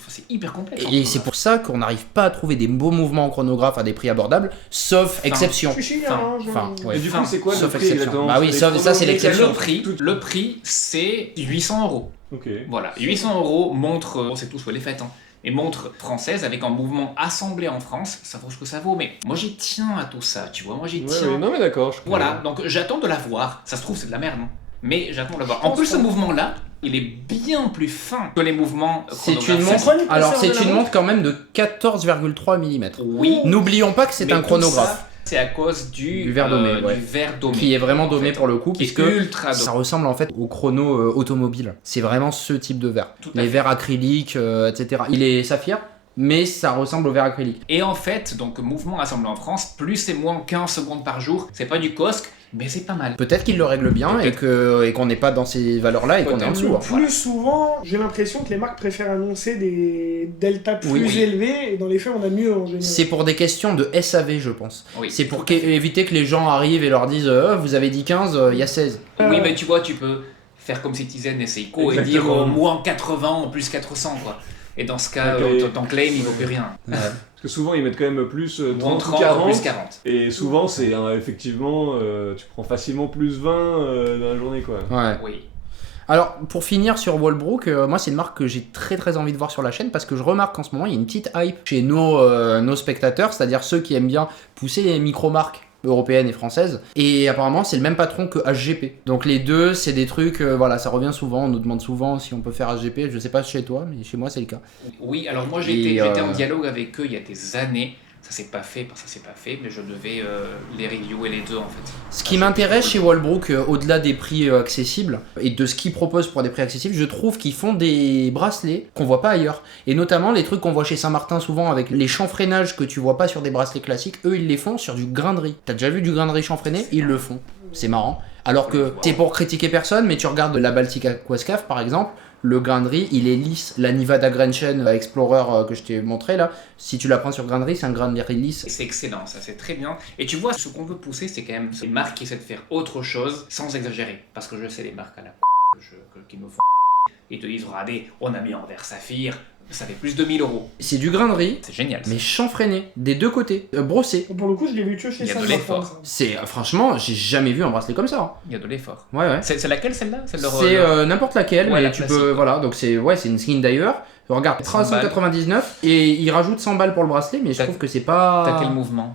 c'est hyper complexe. en Et c'est chronographe. pour ça qu'on n'arrive pas à trouver des beaux mouvements en chronographe à des prix abordables, sauf exception. Je suis Enfin, ouais. Et du coup, c'est quoi le Sauf prix exception. exactement Bah oui, Les ça, chronos ça c'est mécaniques, l'exception. Le prix, c'est 800 €. Ok. Voilà, 800 € montre, on sait tous où elle est faite, hein. Et montre française avec un mouvement assemblé en France, ça vaut ce que ça vaut. Mais moi j'y tiens à tout ça, tu vois. Moi j'y tiens. Ouais, non mais d'accord. Je comprends. Voilà, donc j'attends de la voir. Ça se trouve c'est de la merde, non? Mais j'attends de la voir. En plus ce mouvement-là, il est bien plus fin que les mouvements C'est une chronographiques. montre. Alors c'est une montre quand même de 14,3 mm. Oui. N'oublions pas que c'est Mais un tout chronographe. ça, c'est à cause du verre domé, ouais. du verre domé. Qui est vraiment domé En fait, pour le coup, qui est puisque ultra ça domé. ressemble en fait au chrono automobile. C'est vraiment ce type de verre. Tout à Les fait. verres acryliques, etc. Il est saphir, mais ça ressemble au verre acrylique. Et en fait, donc mouvement assemblé en France, plus et moins 15 secondes par jour, c'est pas du COSC, mais c'est pas mal. Peut-être qu'il le règle bien et qu'on n'est pas dans ces valeurs-là et qu'on est en dessous. hein. Plus souvent, j'ai l'impression que les marques préfèrent annoncer des deltas plus élevés, et dans les faits, on a mieux en général. C'est pour des questions de SAV, je pense. Oui. C'est pour éviter que les gens arrivent et leur disent vous avez dit 15, il y a 16. Oui, mais tu vois, tu peux faire comme Citizen et Seiko et dire moins 80, plus 400, quoi. Et dans ce cas, ton claim, il vaut plus rien. Parce que souvent ils mettent quand même plus Moins 30 ou 30, 40. plus 40. Et souvent c'est effectivement, tu prends facilement plus 20 dans la journée quoi. Ouais. Oui. Alors, pour finir sur Walbrook, moi c'est une marque que j'ai très très envie de voir sur la chaîne parce que je remarque qu'en ce moment il y a une petite hype chez nos spectateurs, c'est-à-dire ceux qui aiment bien pousser les micro-marques européennes et françaises. Et apparemment c'est le même patron que HGP. Donc les deux, c'est des trucs, voilà, ça revient souvent, on nous demande souvent si on peut faire HGP, je sais pas chez toi, mais chez moi c'est le cas. Oui, alors moi j'étais en dialogue avec eux il y a des années. Ça s'est pas fait, mais je devais les reviewer les deux en fait. Ce qui m'intéresse chez Walbrook, au-delà des prix accessibles et de ce qu'ils proposent pour des prix accessibles, je trouve qu'ils font des bracelets qu'on voit pas ailleurs. Et notamment les trucs qu'on voit chez Saint-Martin souvent avec les chanfreinages que tu vois pas sur des bracelets classiques, eux ils les font sur du grain de riz. T'as déjà vu du grain de riz chanfreiné? Ils le font. C'est marrant. Alors que c'est pour critiquer personne, mais tu regardes la Baltic Aquascaf par exemple, le grain de riz, il est lisse. La Nivada Grenchen Explorer que je t'ai montré là, si tu la prends sur grain de riz, c'est un grain de riz lisse. C'est excellent, ça c'est très bien. Et tu vois, ce qu'on veut pousser, c'est quand même ces marques qui essaient de faire autre chose sans exagérer. Parce que je sais les marques à la qui me font ils te disent, regardez, on a mis en verre saphir, ça fait plus de 1000 €. C'est du grain de riz, C'est génial. mais chanfreiné, des deux côtés, brossé. Pour le coup, je l'ai vu que chez Il y a de Saint-Martin, l'effort. ça. C'est franchement, j'ai jamais vu un bracelet comme ça. hein. Il y a de l'effort. Ouais ouais. C'est laquelle celle-là? Celle de C'est n'importe laquelle, Ouais, mais la tu classique. peux voilà, donc c'est une skin d'ailleurs. Regarde, 399 et il rajoute 100 balles pour le bracelet, mais je trouve que c'est pas. T'as quel mouvement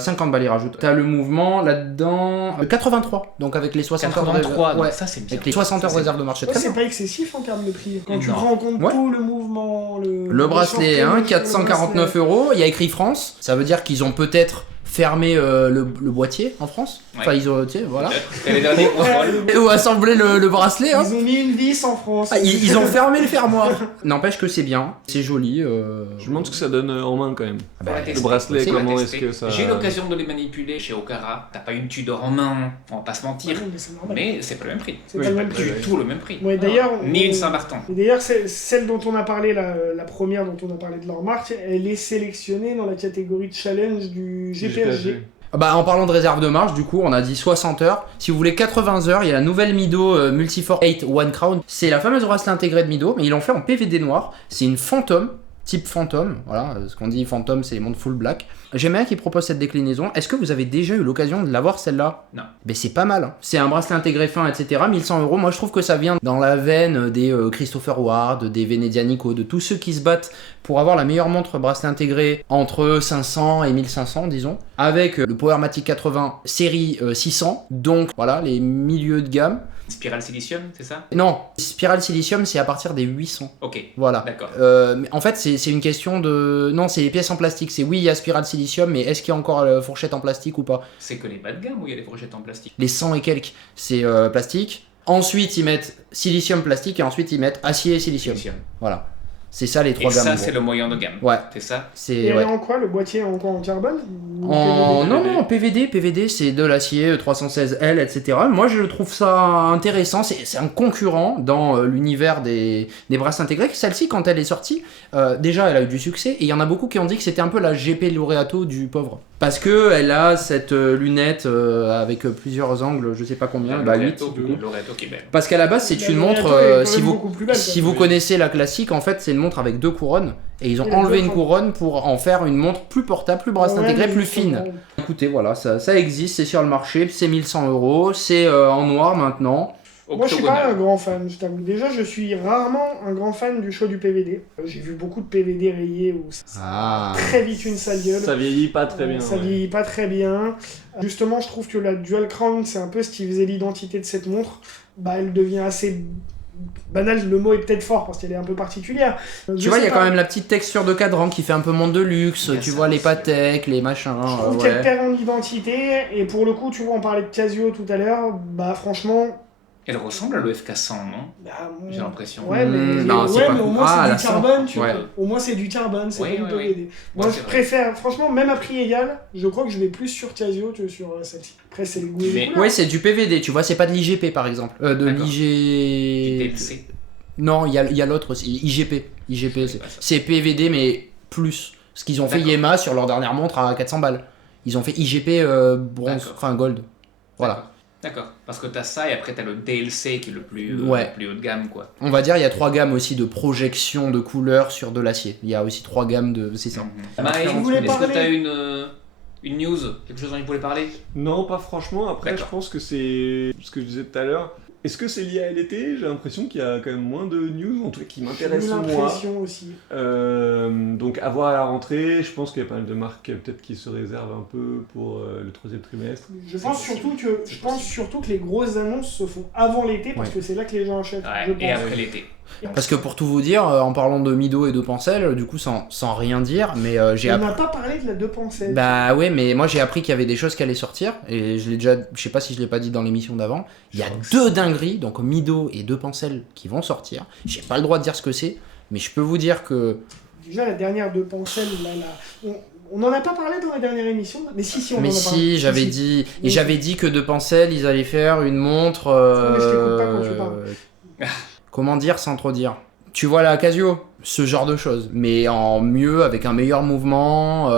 50 balles il rajoute. T'as le mouvement là-dedans 83, donc avec les 60 heures 83, de... ouais, ça c'est bien. avec les 60 heures de réserve de marché. Ouais, Très c'est bien. pas excessif en termes de prix. Quand tu Non. prends en compte Ouais. tout le mouvement, Le bracelet, hein, 449 €, il y a écrit France, ça veut dire qu'ils ont peut-être fermé le boîtier en France. Ouais. Enfin, ils ont, tu sais, voilà. Et les derniers contrôles. Ou assembler le bracelet, hein. Ils ont mis une vis en France. Ah, ils ont fermé le fermoir. N'empêche que c'est bien, c'est joli. Je me demande ce que ça donne en main quand même. Ah bah, Faut la Le tester. bracelet, c'est comment Faut la est-ce tester. que ça. J'ai eu l'occasion de les manipuler chez Okara. T'as pas une Tudor en main, on va pas se mentir. Ouais, mais c'est normal. Mais c'est pas le même prix. C'est pas le même prix. Du tout le même prix. Ouais, d'ailleurs, Ni on- une Saint-Martin. Et d'ailleurs, celle dont on a parlé, la première dont on a parlé de leur marque, elle est sélectionnée dans la catégorie de challenge du GPSG. Bah, en parlant de réserve de marche, du coup, on a dit 60 heures. Si vous voulez 80 heures, il y a la nouvelle Mido Multiforce 8 One Crown. C'est la fameuse bracelet intégrée de Mido, mais ils l'ont fait en PVD noir. C'est une Phantom, type Phantom. Voilà, ce qu'on dit Phantom, c'est les montres full black. J'aime bien qu'ils proposent cette déclinaison. Est-ce que vous avez déjà eu l'occasion de l'avoir celle-là? Non. Mais c'est pas mal. hein. C'est un bracelet intégré fin, etc. 1100 €. Moi, je trouve que ça vient dans la veine des Christopher Ward, des Venedianico, de tous ceux qui se battent pour avoir la meilleure montre bracelet intégré entre 500 et 1500, disons, avec le Powermatic 80 série 600. Donc, voilà, les milieux de gamme. Spirale silicium, c'est ça? Non, Spiral Silicium, c'est à partir des 800. Ok. Voilà. D'accord. Mais en fait, c'est une question de... Non, c'est les pièces en plastique. C'est oui, il y a Spiral Silicium, mais est-ce qu'il y a encore la fourchette en plastique ou pas? C'est que les bas de gamme où il y a des fourchettes en plastique. Les 100 et quelques, c'est plastique. Ensuite, ils mettent silicium plastique et ensuite, ils mettent acier et silicium. Silicium. Voilà. C'est ça les Et trois gammes. ça, en c'est gros. le moyen de gamme. Ouais. C'est ça? C'est... Et elle ouais. est en quoi? Le boîtier en quoi? En carbone? Ou En... PVD? Non, PVD, c'est de l'acier, 316L, etc. Moi, je trouve ça intéressant. C'est un concurrent dans l'univers des bracelets intégrés. Celle-ci, quand elle est sortie, déjà, elle a eu du succès. Et il y en a beaucoup qui ont dit que c'était un peu la GP Laureato du pauvre. Parce que elle a cette lunette avec plusieurs angles, je sais pas combien, bah 8 du coup. Loreto qui est belle. Parce qu'à la base, c'est La une Laureato montre, est quand si même vous, beaucoup plus belle, si quoi. vous connaissez la classique, en fait, c'est une montre avec deux couronnes. Et ils ont Et les enlevé deux une couronne pour en faire une montre plus portable, plus bracelet Ouais, intégré, mais plus ils sont fine. pas- Écoutez, voilà, ça existe, c'est sur le marché, c'est 1100 €, c'est en noir maintenant. Moi, je suis pas un octogonal. grand fan, je t'avoue. Déjà, je suis rarement un grand fan du show du PVD. J'ai vu beaucoup de PVD rayés où ça Ah. a très vite une sale gueule. Ça vieillit pas très bien. Ça ouais. vieillit pas très bien. Justement, je trouve que la Dual Crown, c'est un peu ce qui faisait l'identité de cette montre. Bah, elle devient assez banale, le mot est peut-être fort parce qu'elle est un peu particulière. Tu vois, il y a quand même la petite texture de cadran qui fait un peu monde de luxe. Il y a Tu ça vois, les aussi. Patek, les machins. Je trouve qu'elle perd en identité, et pour le coup, tu vois, on parlait de Casio tout à l'heure, bah franchement... Elle ressemble à l'EFK 100, non Bah, J'ai l'impression. Ouais, mais, non, c'est ouais, pas mais au cool. moins Ah, c'est la du carbone, cent. tu vois. Ouais. Au moins c'est du carbone, c'est Oui, pas du oui, PVD. Moi Ouais, je c'est vrai. préfère, franchement, même à prix égal, je crois que je vais plus sur Casio que sur celle-ci. Après, c'est les goûts et les Mais- couleurs. Ouais, c'est du PVD, tu vois, c'est pas de l'IGP par exemple. De D'accord. Du l'IG. DLC. Non, il y a l'autre aussi, IGP. IGP, sais pas ça. c'est PVD mais plus. Ce qu'ils ont fait D'accord. Yema sur leur dernière montre à 400 balles. Ils ont fait IGP bronze, D'accord. enfin gold. Voilà. D'accord. Parce que t'as ça et après t'as le DLC qui est le plus Ouais. haut de gamme, quoi. On va dire, il y a 3 gammes aussi de projection de couleurs sur de l'acier. Il y a aussi 3 gammes de. C'est ça. Maë, Tu voulais est-ce parler que t'as une news Quelque chose dont il voulait parler Non, pas franchement. Après, je D'accord. pense que c'est ce que je disais tout à l'heure. Est-ce que c'est lié à l'été? J'ai l'impression qu'il y a quand même moins de news, en tout cas qui J'ai eu m'intéressent moi. l'impression aussi. Donc à voir à la rentrée, je pense qu'il y a pas mal de marques peut-être qui se réservent un peu pour le troisième trimestre. Je pense surtout que les grosses annonces se font avant l'été parce Ouais. que c'est là que les gens achètent. je Ouais, et pense. après l'été. Parce que pour tout vous dire, en parlant de Mido et de Pencel, du coup sans rien dire, mais j'ai On appris. n'a pas parlé de la 2 Pencel. Bah ouais, mais moi j'ai appris qu'il y avait des choses qui allaient sortir, et je l'ai déjà, je sais pas si je l'ai pas dit dans l'émission d'avant, il y a 2 dingueries, donc Mido et 2 Pencel qui vont sortir. J'ai pas le droit de dire ce que c'est, mais je peux vous dire que Déjà, la dernière 2 Pencel, on n'en a pas parlé dans la dernière émission, mais si, on en a mais parlé. si, j'avais Si. dit, et Oui. j'avais dit que 2 Pencel, ils allaient faire une montre. Mais je t'écoute pas quand tu parles. Comment dire sans trop dire. Tu vois la Casio, ce genre de choses, mais en mieux, avec un meilleur mouvement,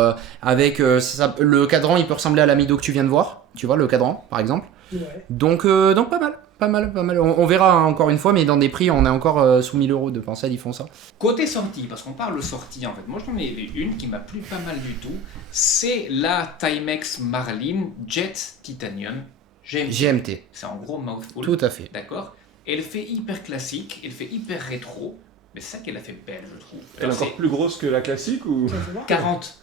avec le cadran, il peut ressembler à la Mido que tu viens de voir, tu vois le cadran par exemple. Ouais. Donc pas mal. On verra hein, encore une fois, mais dans des prix, on est encore sous 1000 euros de Pencel, ils font ça. Côté sortie, parce qu'on parle de sortie en fait, moi j'en ai une qui m'a plu pas mal du tout, c'est la Timex Marlin Jet Titanium GMT. GMT, C'est en gros mouthful. tout à fait. D'accord. Elle fait hyper classique, elle fait hyper rétro, mais c'est ça qu'elle a fait belle, je trouve. Elle est Alors, encore c'est plus grosse que la classique ou Ça fait voir. 40.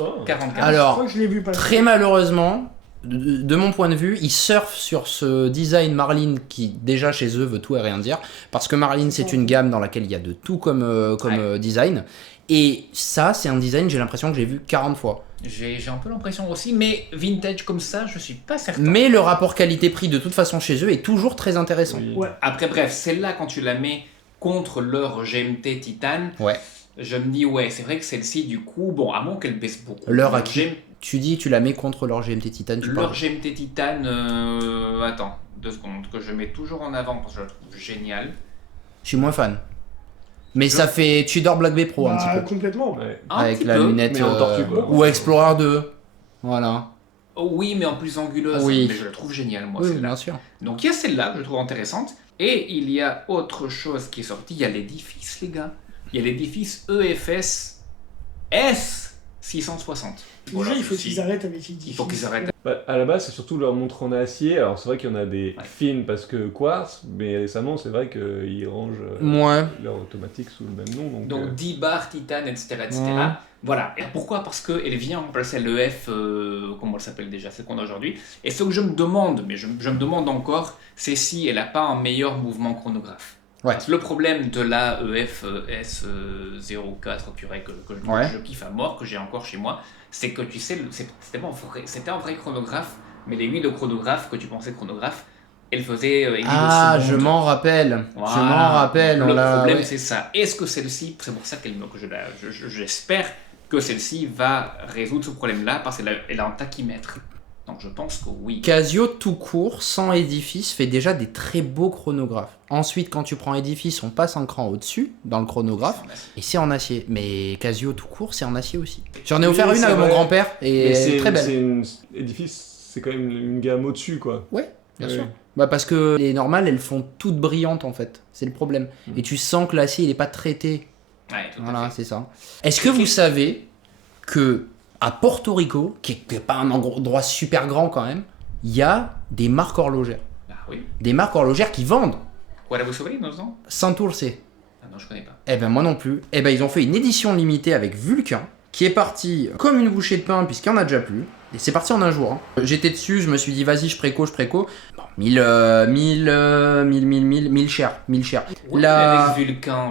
Oh. 40. Je Alors, crois que je l'ai vu passer. très malheureusement, de mon point de vue, ils surfent sur ce design Marlin qui déjà chez eux veut tout et rien dire, parce que Marlin c'est une gamme dans laquelle il y a de tout comme design, et ça c'est un design, j'ai l'impression que j'ai vu 40 fois. J'ai un peu l'impression aussi, mais vintage comme ça, je suis pas certain. Mais le rapport qualité-prix de toute façon chez eux est toujours très intéressant. Oui. Ouais. Après, bref, celle-là, quand tu la mets contre leur GMT Titan, Ouais. je me dis, ouais, c'est vrai que celle-ci, du coup, bon, à moins qu'elle baisse beaucoup. Leur à Leur qui Tu dis tu la mets contre leur GMT Titan, tu Leur parles. GMT Titan, attends, 2 secondes, que je mets toujours en avant parce que je la trouve géniale. Je suis moins fan. Mais ça fait Tudor Black Bay Pro un Bah, petit peu. complètement. Ouais. Un Avec petit la peu. lunette mais en tortue, quoi. ou Explorer 2. Voilà. Oh, oui, mais en plus anguleuse, Oui. mais je la trouve géniale, moi, Oui, celle-là. bien sûr. Donc il y a celle-là que je trouve intéressante. Et il y a autre chose qui est sorti. Il y a l'édifice, les gars. Il y a l'édifice EFS S660. Déjà, il faut aussi. qu'ils arrêtent avec les Il faut qu'ils arrêtent. Bah, à la base, c'est surtout leur montre en acier. Alors, c'est vrai qu'il y en a des Ouais. fines parce que quartz, mais récemment, c'est vrai qu'ils rangent Ouais. leur automatique sous le même nom. Donc, Donc 10 bars, titane, etc. Ouais. Voilà. Et pourquoi? Parce qu'elle vient remplacer l'EF, comment elle s'appelle déjà, celle qu'on a aujourd'hui. Et ce que je me demande, mais je me demande encore, c'est si elle n'a pas un meilleur mouvement chronographe. Ouais. Parce que le problème de la EF S04 purée que Ouais. je kiffe à mort, que j'ai encore chez moi, c'est que tu sais, c'était un vrai chronographe, mais l'aiguille de chronographe que tu pensais chronographe, elle faisait aiguille Ah, de je seconde. m'en rappelle. Voilà. Je m'en rappelle. Le on l'a- problème, ouais. c'est ça. Est-ce que celle-ci, c'est pour ça j'espère que celle-ci va résoudre ce problème-là, parce qu'elle a un tachymètre. Donc je pense que oui. Casio tout court, sans édifice, fait déjà des très beaux chronographes. Ensuite, quand tu prends édifice, on passe un cran au-dessus dans le chronographe. Et c'est en acier. Mais Casio tout court, c'est en acier aussi. J'en ai Oui, offert une c'est à mon vrai. grand-père et mais elle est très belle. c'est une édifice, c'est quand même une gamme au-dessus, quoi. Ouais, bien Ouais. sûr. Bah parce que les normales, elles font toutes brillantes en fait. C'est le problème. Et tu sens que l'acier, il est pas traité. Ouais, tout à Voilà, fait. c'est ça. Est-ce que vous savez que à Porto Rico, qui est pas un endroit super grand quand même, il y a des marques horlogères. Ah Oui. Des marques horlogères qui vendent. Guarda-vous non? Santurce. Ah non, je connais pas. Eh ben moi non plus. Eh ben ils ont fait une édition limitée avec Vulcain, qui est parti comme une bouchée de pain puisqu'il n'y en a déjà plus. Et c'est parti en un jour. Hein. J'étais dessus, je me suis dit vas-y je préco. Bon, 1000 cher. Oui, La... mais avec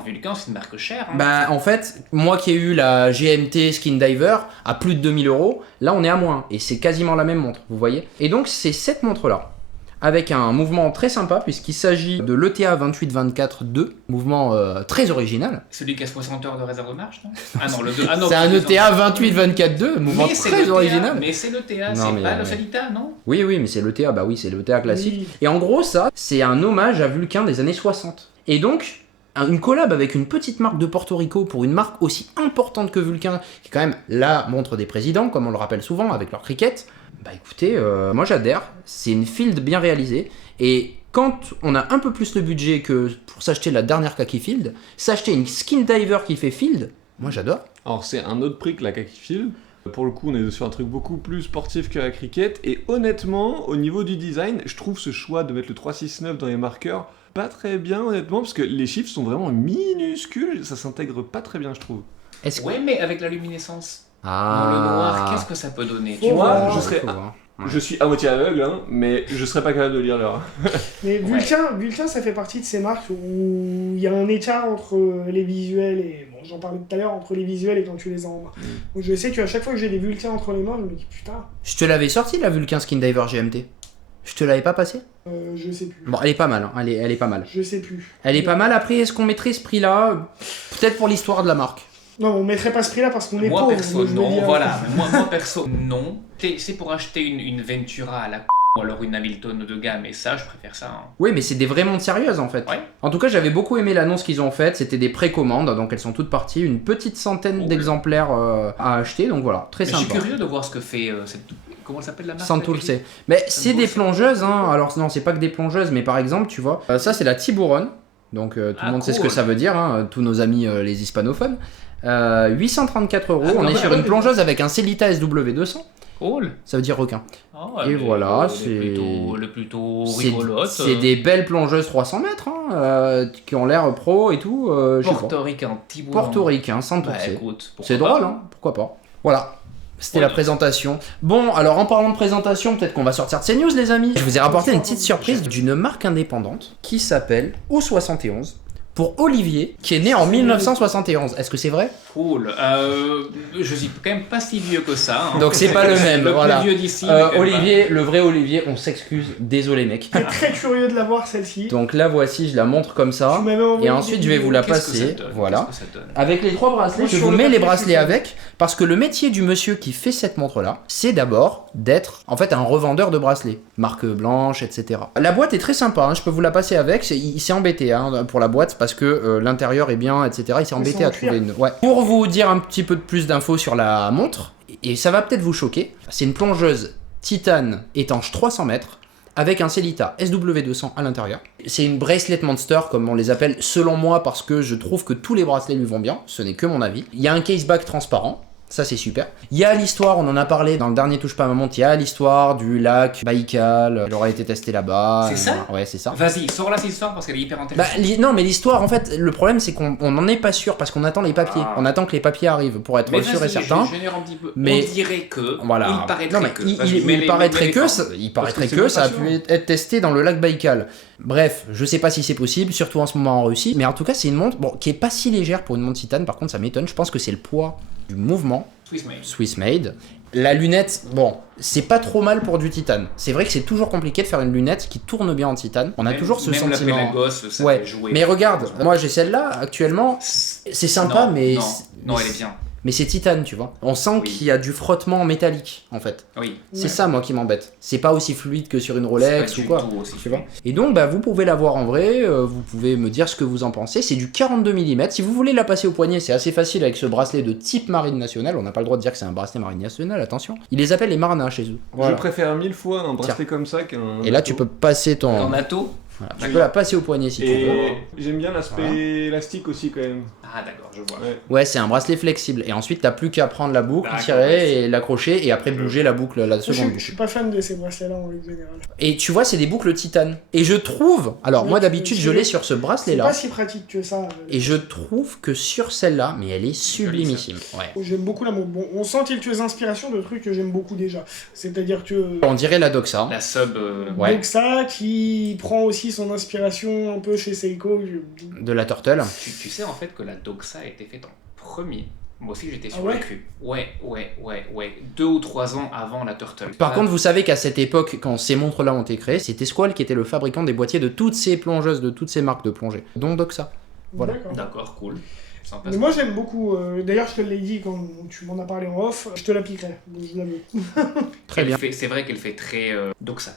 Vulcain c'est une marque chère. Hein. Bah en fait, moi qui ai eu la GMT Skin Diver à plus de 2000 €, là on est à moins. Et c'est quasiment la même montre, vous voyez. Et donc c'est cette montre là. Avec un mouvement très sympa puisqu'il s'agit de l'ETA 2824-2, mouvement très original. Celui qui a 60 heures de réserve de marche, non? Ah non, le 2. Ah non, c'est un ETA 2824-2, mouvement très original. Mais c'est l'ETA, Non, c'est pas le Salita, non? Oui, mais c'est l'ETA, bah oui, c'est l'ETA classique. Oui. Et en gros, ça, c'est un hommage à Vulcain des années 60. Et donc, une collab avec une petite marque de Porto Rico pour une marque aussi importante que Vulcain, qui est quand même la montre des présidents, comme on le rappelle souvent, avec leur cricket. Bah écoutez, moi j'adhère, c'est une field bien réalisée, et quand on a un peu plus le budget que pour s'acheter la dernière Kaki Field, s'acheter une Skin Diver qui fait field, moi j'adore. Alors c'est un autre prix que la Kaki Field. Pour le coup, on est sur un truc beaucoup plus sportif que la cricket, et honnêtement, au niveau du design, je trouve ce choix de mettre le 369 dans les marqueurs pas très bien, honnêtement, parce que les chiffres sont vraiment minuscules, ça s'intègre pas très bien, je trouve. Est-ce que... Ouais, mais avec la luminescence. Ah. Dans le noir, qu'est-ce que ça peut donner? Tu Moi, vois, je serais... Faut voir. Je suis à moitié aveugle, hein, mais je serais pas capable de lire l'heure. Mais Vulcain, ça fait partie de ces marques où il y a un écart entre les visuels et... Bon, j'en parlais tout à l'heure, entre les visuels et quand tu les as en main. Donc je sais qu'à chaque fois que j'ai des Vulcains entre les mains, je me dis putain, Je te l'avais sorti la Vulcain Skin Diver GMT. Je te l'avais pas passé? je sais plus. Bon, elle est pas mal, hein. elle est pas mal. Je sais plus. Elle est pas mal, après est-ce qu'on mettrait ce prix là? Peut-être pour l'histoire de la marque. Non, on mettrait pas ce prix-là parce qu'on est Moi pauvre. perso, je veux non, dire. voilà. moi perso, non. C'est pour acheter une Ventura à la ou alors une Hamilton de gamme, et ça, je préfère ça. Hein. Oui, mais c'est des vraies montres sérieuses en fait. Ouais. En tout cas, j'avais beaucoup aimé l'annonce qu'ils ont faite. C'était des précommandes, donc elles sont toutes parties. Une petite centaine Cool. d'exemplaires à acheter, donc voilà, très Mais je suis sympa. curieux de voir ce que fait cette... Comment s'appelle la marque? Santurce. Mais c'est des Santurce. plongeuses, hein. Alors non, c'est pas que des plongeuses, mais par exemple, tu vois, ça c'est la Tiburon. Donc tout le monde sait ce que cool. ça veut dire, hein, tous nos amis les hispanophones. 834 €, on non, est mais sur une plongeuse avec un Celita SW200. Cool. Ça veut dire requin. Oh, Et mais voilà, le plutôt C'est rigolote. c'est des belles plongeuses 300 mètres, hein, qui ont l'air pro et tout. Je sais pas. Portoricain, Tiburon. Portoricain, Santurce. Bah, écoute, pourquoi C'est pas. drôle, hein, pourquoi pas. Voilà. C'était Ouais, la donc. présentation. Bon, alors en parlant de présentation, peut-être qu'on va sortir de ces news, les amis. Je vous ai rapporté une petite surprise d'une marque indépendante qui s'appelle O71 pour Olivier, qui est né en 1971. Est-ce que c'est vrai? Cool. Je suis quand même pas si vieux que ça. Hein. Donc c'est pas le même, Le voilà. plus vieux d'ici. mais quand même Olivier, le vrai Olivier, on s'excuse, désolé mec. J'étais très curieux de la voir celle-ci. Donc là voici, je la montre comme ça. Tu m'avais envoyé Et une ensuite je vais vidéo. vous la Qu'est-ce que ça passer. donne Voilà. Qu'est-ce que ça donne Avec les 3 bracelets, Moi, je sur vous le mets les papier, bracelets c'est ça. avec, parce que le métier du monsieur qui fait cette montre-là, c'est d'abord d'être en fait un revendeur de bracelets, marque blanche, etc. La boîte est très sympa, hein, je peux vous la passer avec, il s'est embêté hein, pour la boîte, parce que l'intérieur est bien, etc. Il s'est embêté c'est en à trouver cuir. une... Ouais. Pour vous dire un petit peu plus d'infos sur la montre, et ça va peut-être vous choquer, c'est une plongeuse titane étanche 300 mètres, avec un Celita SW200 à l'intérieur. C'est une bracelet monster comme on les appelle selon moi parce que je trouve que tous les bracelets lui vont bien, ce n'est que mon avis. Il y a un caseback transparent, ça c'est super. Il y a l'histoire, on en a parlé dans le dernier Touche pas à ma montre, il y a l'histoire du lac Baïkal, il aurait été testé là-bas. C'est ça Ouais, c'est ça. Vas-y, sors là cette histoire parce qu'elle est hyper Bah, intéressante. non mais l'histoire en fait, le problème c'est qu'on n'en est pas sûr parce qu'on attend les papiers. Ah. On attend que les papiers arrivent pour être Mais sûr et vas-y, certain. je génère un petit peu. Mais- On dirait que. Voilà. Il paraîtrait Non, mais que. il Vas-y, mets les- paraîtrait mets les que, formes. ça, il paraîtrait c'est que même ça a pas pu sûr. être testé dans le lac Baïkal. Bref, je sais pas si c'est possible, surtout en ce moment en Russie, mais en tout cas c'est une montre bon, qui est pas si légère pour une montre titane, par contre ça m'étonne, je pense que c'est le poids du mouvement Swiss made. Swiss made. La lunette, bon, c'est pas trop mal pour du titane. C'est vrai que c'est toujours compliqué de faire une lunette qui tourne bien en titane. On a toujours ce même sentiment. la Pelagos, ça Ouais, fait jouer. mais regarde, moi j'ai celle-là actuellement, c'est sympa, Non, mais Non, elle est bien. mais c'est titane, tu vois. On sent Oui. qu'il y a du frottement métallique en fait. Oui. C'est ça moi qui m'embête. C'est pas aussi fluide que sur une Rolex C'est ou pas quoi. du tout aussi Tu vois. fluide. Et donc bah vous pouvez la voir en vrai, vous pouvez me dire ce que vous en pensez. C'est du 42 mm. Si vous voulez la passer au poignet, c'est assez facile avec ce bracelet de type Marine Nationale. On n'a pas le droit de dire que c'est un bracelet Marine Nationale, attention. Ils les appellent les marins chez eux. Je Voilà. préfère 1000 fois un bracelet comme ça qu'un. Et là tu peux passer ton... En ato. Voilà. Tu peux la passer au poignet si tu veux. Et j'aime bien l'aspect élastique aussi quand même. Ah d'accord, je vois. Ouais, c'est un bracelet flexible. Et ensuite, t'as plus qu'à prendre la boucle, D'accord, tirer ouais. et l'accrocher et après bouger la boucle, la seconde Je boucle. suis pas fan de ces bracelets-là en règle générale. Et tu vois, c'est des boucles titane. Et je trouve, alors Ouais, moi d'habitude, c'est- je l'ai sur ce C'est bracelet-là. pas si pratique que ça. Et je trouve que sur celle-là, mais elle est sublimissime. Ouais. J'aime beaucoup la montre. Bon, on sent quelques inspirations de trucs que j'aime beaucoup déjà. C'est-à-dire que On dirait la Doxa. La sub... Ouais. donc ça, qui prend aussi son inspiration un peu chez Seiko. De la Turtle. Tu sais en fait que la Doxa a été faite en premier. Moi aussi j'étais sur Ah ouais le cul. Ouais. 2 ou 3 ans avant la Turtle. Par contre, vous savez qu'à cette époque, quand ces montres-là ont été créées, c'était Squall qui était le fabricant des boîtiers de toutes ces plongeuses, de toutes ces marques de plongée, dont Doxa. Voilà. D'accord. D'accord, cool. Sympa, Mais moi j'aime beaucoup. D'ailleurs, je te l'ai dit quand tu m'en as parlé en off. Je te la piquerai. Je la veux. Très Elle bien. fait- c'est vrai qu'elle fait très Doxa.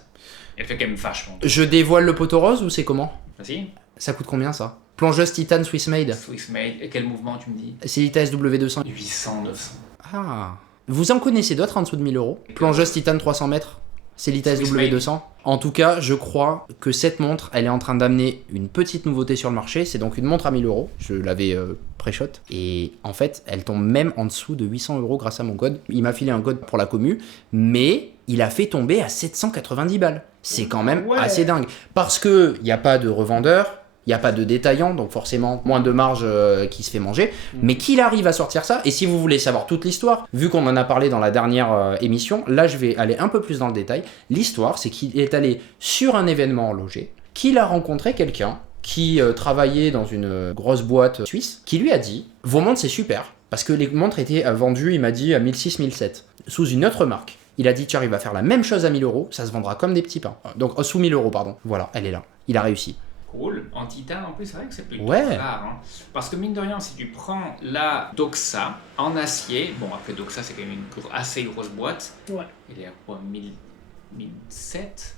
Elle fait quand même vachement. Je dévoile le poteau rose ou c'est comment? Vas-y. Ça coûte combien ça? Plongeuse titane Swiss Made. Swiss Made. Et quel mouvement tu me dis? C'est l'ITA SW200. 800, 900. Ah. Vous en connaissez d'autres en dessous de 1000 euros? Plongeuse titane 300 mètres. C'est l'ITA Swiss SW200. En tout cas, je crois que cette montre, elle est en train d'amener une petite nouveauté sur le marché. C'est donc une montre à 1000 euros. Je l'avais pré-shot. Et en fait, elle tombe même en dessous de 800 euros grâce à mon code. Il m'a filé un code pour la commu, mais il a fait tomber à 790 balles. C'est quand même Ouais. assez dingue. Parce que il n'y a pas de revendeur. Il n'y a pas de détaillant, donc forcément moins de marge qui se fait manger. Mais qu'il arrive à sortir ça, et si vous voulez savoir toute l'histoire, vu qu'on en a parlé dans la dernière émission, là je vais aller un peu plus dans le détail. L'histoire, c'est qu'il est allé sur un événement horloger, qu'il a rencontré quelqu'un qui travaillait dans une grosse boîte suisse, qui lui a dit « Vos montres c'est super », parce que les montres étaient vendues, il m'a dit, à 1600-1700, sous une autre marque. Il a dit « Tu arrives à faire la même chose à 1000 euros, ça se vendra comme des petits pains. » Donc sous 1000 euros, pardon. Voilà, elle est là. Il a réussi. Cool. En titane, en plus, c'est vrai que c'est plutôt Ouais. rare. Hein. Parce que mine de rien, si tu prends la Doxa en acier, bon après Doxa c'est quand même une assez grosse boîte. Ouais. Il est à quoi 1007.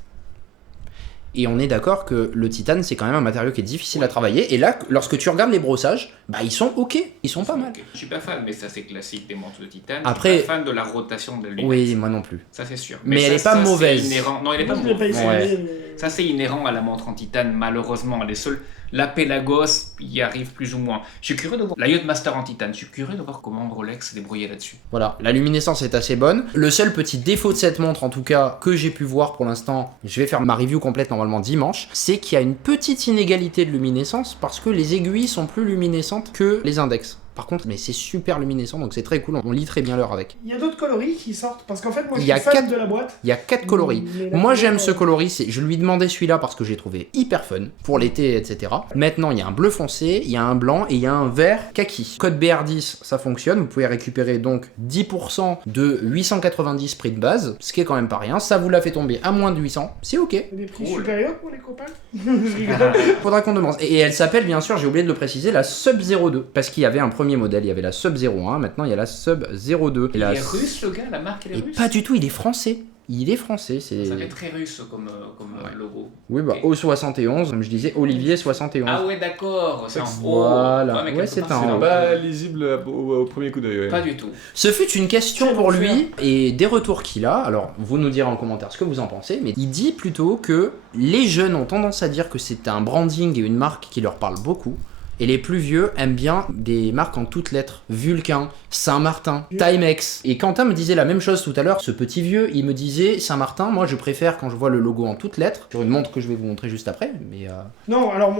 Et on est d'accord que le titane, c'est quand même un matériau qui est difficile à travailler. Et là, lorsque tu regardes les brossages, bah ils sont ok, ils sont pas mal. Je suis pas fan, mais ça c'est classique des montres de titane. Après- Je suis pas fan de la rotation de la lunette. Oui, moi non plus. Ça c'est sûr. Mais ça, elle est pas ça, c'est mauvaise. inhérent- Non, elle est Moi, pas je l'ai pas mauvaise. essayé. mais- Ça c'est inhérent à la montre en titane, malheureusement. Elle est seule. La Pelagos y arrive plus ou moins. Je suis curieux de voir la Yachtmaster en titane. Je suis curieux de voir comment Rolex s'est débrouillé là-dessus. Voilà, la luminescence est assez bonne. Le seul petit défaut de cette montre, en tout cas, que j'ai pu voir pour l'instant, je vais faire ma review complète normalement dimanche, c'est qu'il y a une petite inégalité de luminescence parce que les aiguilles sont plus luminescentes que les index. Par contre, mais c'est super luminescent, donc c'est très cool, on lit très bien l'heure avec. Il y a d'autres coloris qui sortent parce qu'en fait, moi Il je y a suis fan 4 de la boîte. Il y a 4 coloris. Mais la Moi couleur, j'aime ce coloris, je lui demandais celui-là parce que j'ai trouvé hyper fun pour l'été, etc. Maintenant il y a un bleu foncé, il y a un blanc et il y a un vert kaki. Code BR10, ça fonctionne, vous pouvez récupérer donc 10% de 890 prix de base, ce qui est quand même pas rien. Ça vous l'a fait tomber à moins de 800, c'est ok. Des prix Cool. supérieurs pour les copains. Je rigole. Faudra qu'on demande. Et elle s'appelle bien sûr, j'ai oublié de le préciser, la Sub 02. Parce qu'il y avait un premier modèle, il y avait la Sub 01, maintenant il y a la Sub 02. Et Il la... est russe le gars, la marque elle est Et russe. pas du tout, il est français. Il est français, c'est... Ça fait très russe comme logo. Oui, bah, Ok. O71, comme je disais, Olivier 71. Ah ouais, d'accord. C'est en Voilà. Ouais, mais Ouais, quelque c'est part, un C'est haut. pas lisible au premier coup d'œil. Ouais. Pas du tout. Ce fut une question Très pour bon lui et des retours qu'il a. Alors, vous nous direz en commentaire ce que vous en pensez, mais il dit plutôt que les jeunes ont tendance à dire que c'est un branding et une marque qui leur parle beaucoup. Et les plus vieux aiment bien des marques en toutes lettres. Vulcain, Saint-Martin, Timex. Et Quentin me disait la même chose tout à l'heure. Ce petit vieux, il me disait Saint-Martin, moi je préfère quand je vois le logo en toutes lettres. Sur une montre que je vais vous montrer juste après. Mais Non, alors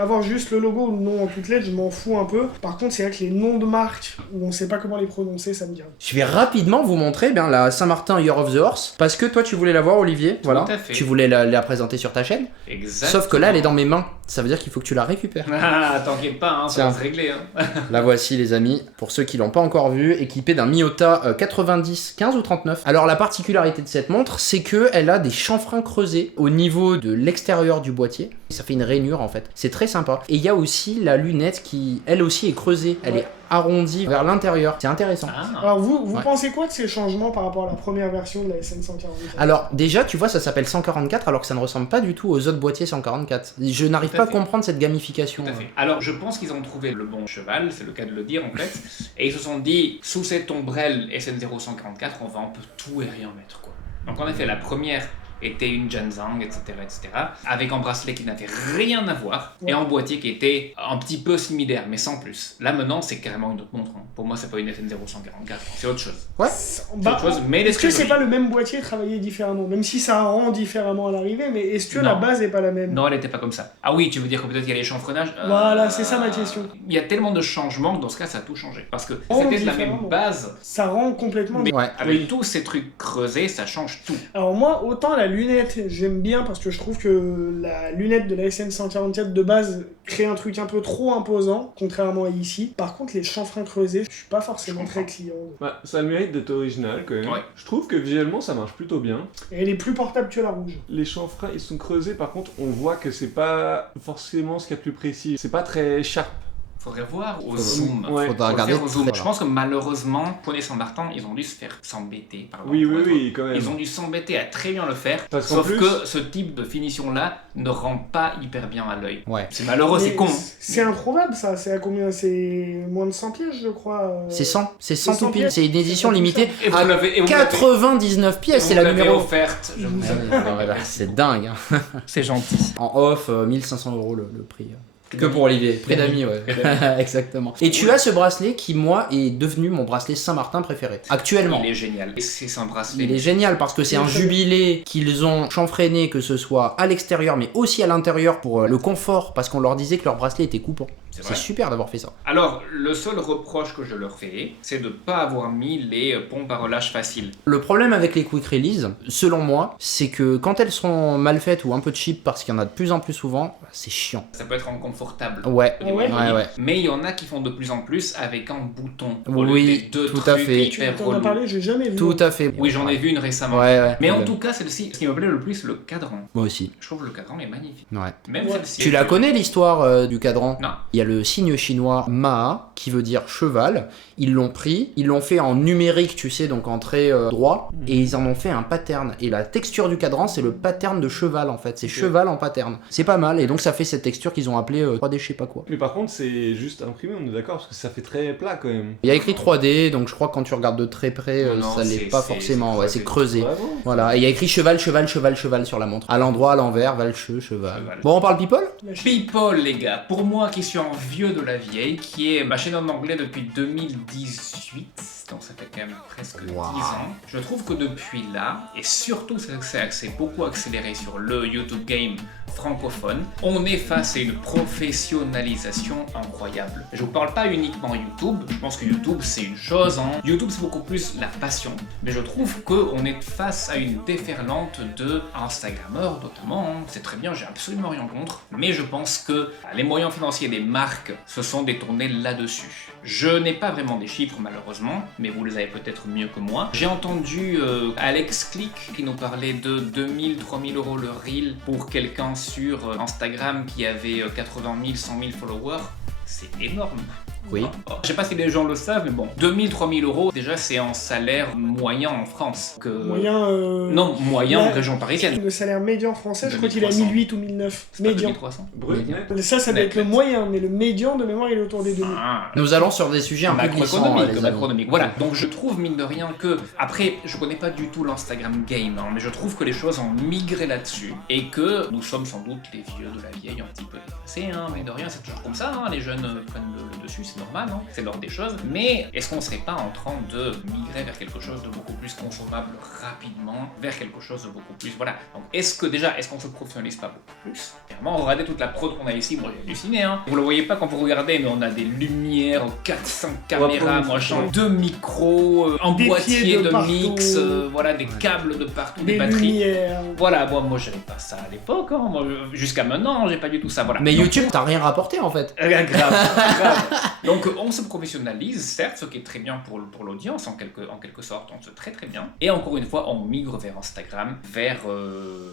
avoir juste le logo ou le nom en toutes lettres, je m'en fous un peu. Par contre, c'est vrai que les noms de marques où on sait pas comment les prononcer, ça me dit rien. je vais rapidement vous montrer bien la Saint-Martin Year of the Horse. Parce que toi tu voulais la voir, Olivier. Voilà. à fait. Tu voulais la présenter sur ta chaîne. Exactement. Sauf que là elle est dans mes mains. Ça veut dire qu'il faut que tu la récupères. Ah, t'inquiète pas, hein, ça Tiens. va se régler. Hein. La voici les amis, pour ceux qui l'ont pas encore vue, équipée d'un Miyota 90, 15 ou 39. Alors la particularité de cette montre, c'est que elle a des chanfreins creusés au niveau de l'extérieur du boîtier. Ça fait une rainure en fait. C'est très sympa. Et il y a aussi la lunette qui, elle aussi, est creusée. Elle Ouais. est arrondie vers l'intérieur. C'est intéressant. Ah. Alors vous Ouais. pensez quoi de ces changements par rapport à la première version de la SN144? Alors déjà, tu vois, ça s'appelle 144 alors que ça ne ressemble pas du tout aux autres boîtiers 144. Je n'arrive Tout à pas à fait. comprendre cette gamification. Tout à fait. Alors, je pense qu'ils ont trouvé le bon cheval, c'est le cas de le dire en fait, et ils se sont dit, sous cette ombrelle SN0144, on va un peu tout et rien mettre quoi. Donc en effet, la première était une Janzang, etc., avec un bracelet qui n'avait rien à voir, et un boîtier qui était un petit peu similaire, mais sans plus. Là maintenant, c'est carrément une autre montre. Hein. Pour moi, c'est pas une SN0144, c'est autre chose. Ouais. C'est autre chose, mais est-ce que c'est pas le même boîtier travaillé différemment? Même si ça rend différemment à l'arrivée, mais est-ce que la base est pas la même? Non, elle était pas comme ça. Ah oui, tu veux dire que peut-être qu'il y a les chanfreinages? Voilà, c'est ça ma question. Il y a tellement de changements que dans ce cas, ça a tout changé. Parce que c'était la même base. Ça rend complètement... Mais avec tous ces trucs creusés, ça change tout. Alors moi, autant la lunette, j'aime bien parce que je trouve que la lunette de la SN144 de base crée un truc un peu trop imposant, contrairement à ici. Par contre, les chanfreins creusés, je suis pas forcément très client. Bah, ça a le mérite d'être original quand même. Ouais. Je trouve que visuellement ça marche plutôt bien. Et elle est plus portable que la rouge. Les chanfreins ils sont creusés, par contre on voit que c'est pas forcément ce qu'il y a de plus précis. C'est pas très sharp. Faudrait voir au zoom. Ouais. Faudra regarder au zoom. très Je pense que malheureusement, Poney Saint-Martin, ils ont dû se faire s'embêter. Oui, quand même. Ils ont dû s'embêter à très bien le faire. Parce qu'en sauf plus... que ce type de finition-là ne rend pas hyper bien à l'œil. Ouais. C'est malheureux, c'est con. C'est improbable ça. C'est à combien? C'est moins de 100 pièces, je crois. C'est 100, c'est 100 100 tout pile. pièces. C'est une édition limitée Et vous à l'avez 99 pièces, c'est la numéro. offerte. Je vous ai- C'est dingue. Hein. C'est gentil. En off, 1500 € le prix. Que pour Olivier, prix d'amis, ouais. Exactement. Et tu as ce bracelet qui, moi, est devenu mon bracelet Saint-Martin préféré. Actuellement. Il est génial. Et c'est un bracelet. Il est génial parce que c'est un jubilé qu'ils ont chanfreiné, que ce soit à l'extérieur mais aussi à l'intérieur pour le confort, parce qu'on leur disait que leur bracelet était coupant. C'est super d'avoir fait ça. Alors, le seul reproche que je leur fais, c'est de ne pas avoir mis les pompes à relâche faciles. Le problème avec les quick release, selon moi, c'est que quand elles sont mal faites ou un peu cheap, parce qu'il y en a de plus en plus souvent, c'est chiant. Ça peut être inconfortable. Ouais. Ouais. Ouais. Mais il y en a qui font de plus en plus avec un bouton. Au lieu Oui, des deux tout trucs à fait. hyper Tu en as relous. parlé, j'ai jamais vu. Tout à fait. Oui, j'en ai vu une récemment. Ouais. Mais en tout cas, celle-ci, ce qui me plaît le plus, c'est le cadran. Moi aussi. Je trouve le cadran est magnifique. Ouais. Même celle-ci. Tu la connais l'histoire du cadran? Non. Il y a le signe chinois Maa qui veut dire cheval. Ils l'ont pris, ils l'ont fait en numérique, tu sais, donc en trait droit, et ils en ont fait un pattern. Et la texture du cadran, c'est le pattern de cheval en fait. C'est cheval en pattern. C'est pas mal, et donc ça fait cette texture qu'ils ont appelée 3D, je sais pas quoi. Mais par contre, c'est juste imprimé, on est d'accord, parce que ça fait très plat quand même. Il y a écrit 3D, donc je crois que quand tu regardes de très près, Non, ça l'est pas forcément. Ouais, c'est creusé. Vraiment. Voilà, et il y a écrit cheval sur la montre. À l'endroit, à l'envers, valcheux, cheval. Bon, on parle people? People, les gars, pour moi qui suis un vieux de la vieille, qui est ma chaîne en anglais depuis 2018, donc ça fait quand même presque 10 ans, je trouve que depuis là, et surtout c'est beaucoup accéléré sur le YouTube Game francophone, on est face à une professionnalisation incroyable. Je vous parle pas uniquement YouTube, je pense que YouTube c'est une chose, hein. YouTube c'est beaucoup plus la passion, mais je trouve qu'on est face à une déferlante de Instagrammeurs notamment, hein. C'est très bien, j'ai absolument rien contre, mais je pense que les moyens financiers des marques se sont détournés là-dessus. Je n'ai pas vraiment des chiffres malheureusement, mais vous les avez peut-être mieux que moi. J'ai entendu Alex Click qui nous parlait de 2000-3000 € le reel pour quelqu'un sur Instagram qui avait 80 000, 100 000 followers. C'est énorme. Oui. Je sais pas si les gens le savent, mais bon, 2000-3000 €, déjà c'est un salaire moyen en France. Moyen. Non, moyen en Ouais. région parisienne. Le salaire médian français, je crois qu'il est à 2300. 1008 ou 1009. C'est pas Médian. 2300. Brut, net. Ça doit être le moyen, mais le médian de mémoire il est autour des 2000. Ah. Nous allons sur des sujets un peu glissants. Macroéconomique. Voilà, donc je trouve mine de rien que, après je connais pas du tout l'Instagram game, hein, mais je trouve que les choses ont migré là-dessus et que nous sommes sans doute les vieux de la vieille un petit peu dépassés, hein, mine de rien c'est toujours comme ça, hein, les jeunes prennent le dessus, c'est normal, hein, c'est l'ordre des choses, mais est-ce qu'on serait pas en train de migrer vers quelque chose de beaucoup plus consommable rapidement, vers quelque chose de beaucoup plus, voilà, donc est-ce qu'on se professionnalise pas beaucoup plus? Clairement, regardez toute la prod qu'on a ici, moi j'ai halluciné, hein, vous le voyez pas quand vous regardez, mais on a des lumières, 4-5 caméras, machin, 2 micros, un Des boîtier pieds de de partout. mix, voilà, des câbles de partout, des Des batteries. lumières. Voilà, moi j'avais pas ça à l'époque, hein. Moi, jusqu'à maintenant j'ai pas du tout ça, voilà. Mais Donc, YouTube, t'as rien rapporté en fait. grave. Donc on se professionnalise, certes, ce qui est très bien pour l'audience en quelque sorte, on se très bien. Et encore une fois, on migre vers Instagram, vers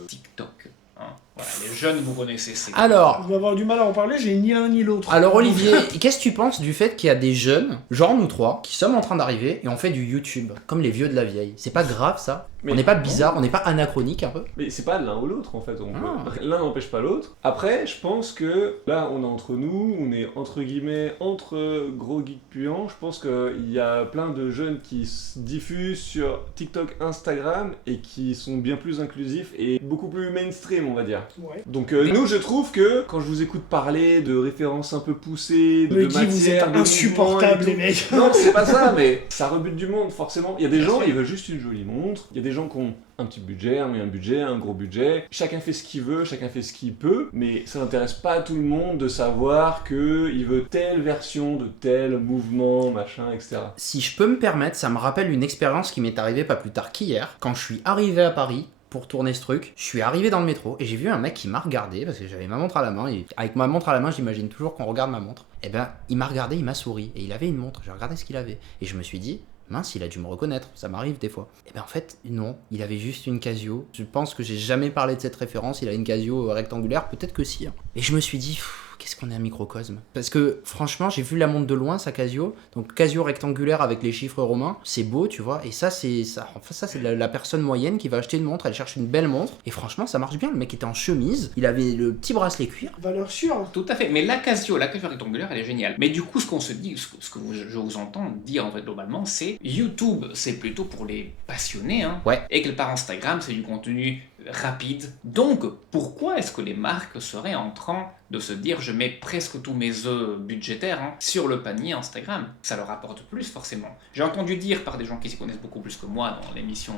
TikTok. Hein. Voilà, les jeunes, vous connaissez. Alors, Je vais avoir du mal à en parler, j'ai ni l'un ni l'autre. Alors Olivier, qu'est-ce que tu penses du fait qu'il y a des jeunes, genre nous trois, qui sommes en train d'arriver et on fait du YouTube, comme les vieux de la vieille? C'est pas grave ça? Mais on n'est pas bizarre, on n'est pas anachronique un peu? Mais c'est pas l'un ou l'autre en fait, Ah. l'un n'empêche pas l'autre. Après, je pense que là on est entre nous, on est entre guillemets entre gros geeks puants. Je pense qu'il y a plein de jeunes qui se diffusent sur TikTok, Instagram et qui sont bien plus inclusifs et beaucoup plus mainstream, on va dire. Ouais. Donc nous, je trouve que quand je vous écoute parler de références un peu poussées, Me de dis, vous êtes matière, de insupportables, mouvements et les tout. mecs. Non, c'est pas ça, mais ça rebute du monde, forcément. Il y a des Bien gens, sûr. ils veulent juste une jolie montre. Il y a des gens qui ont un petit budget, un moyen budget, un gros budget. Chacun fait ce qu'il veut, chacun fait ce qu'il peut, mais ça n'intéresse pas tout le monde de savoir qu'il veut telle version de tel mouvement, machin, etc. Si je peux me permettre, ça me rappelle une expérience qui m'est arrivée pas plus tard qu'hier, quand je suis arrivé à Paris pour tourner ce truc. Je suis arrivé dans le métro et j'ai vu un mec qui m'a regardé parce que j'avais ma montre à la main. Et avec ma montre à la main, j'imagine toujours qu'on regarde ma montre. Et ben, il m'a regardé, il m'a souri et il avait une montre. J'ai regardé ce qu'il avait et je me suis dit, mince, il a dû me reconnaître, ça m'arrive des fois. Et ben en fait, non, il avait juste une Casio. Je pense que j'ai jamais parlé de cette référence, il a une Casio rectangulaire, peut-être que si. Hein. Et je me suis dit, qu'est-ce qu'on est un microcosme. Parce que franchement, j'ai vu la montre de loin, sa Casio. Donc Casio rectangulaire avec les chiffres romains, c'est beau, tu vois. Et ça, c'est ça. Enfin, ça, c'est la personne moyenne qui va acheter une montre, elle cherche une belle montre. Et franchement, ça marche bien. Le mec était en chemise, il avait le petit bracelet cuir. Valeur sûre. Tout à fait, mais la Casio rectangulaire, elle est géniale. Mais du coup, ce qu'on se dit, ce que je vous entends dire en fait globalement, c'est YouTube, c'est plutôt pour les passionnés, hein, Ouais. et que par Instagram, c'est du contenu rapide. Donc, pourquoi est-ce que les marques seraient en train de se dire je mets presque tous mes œufs budgétaires sur le panier Instagram? Ça leur apporte plus forcément. J'ai entendu dire par des gens qui s'y connaissent beaucoup plus que moi dans l'émission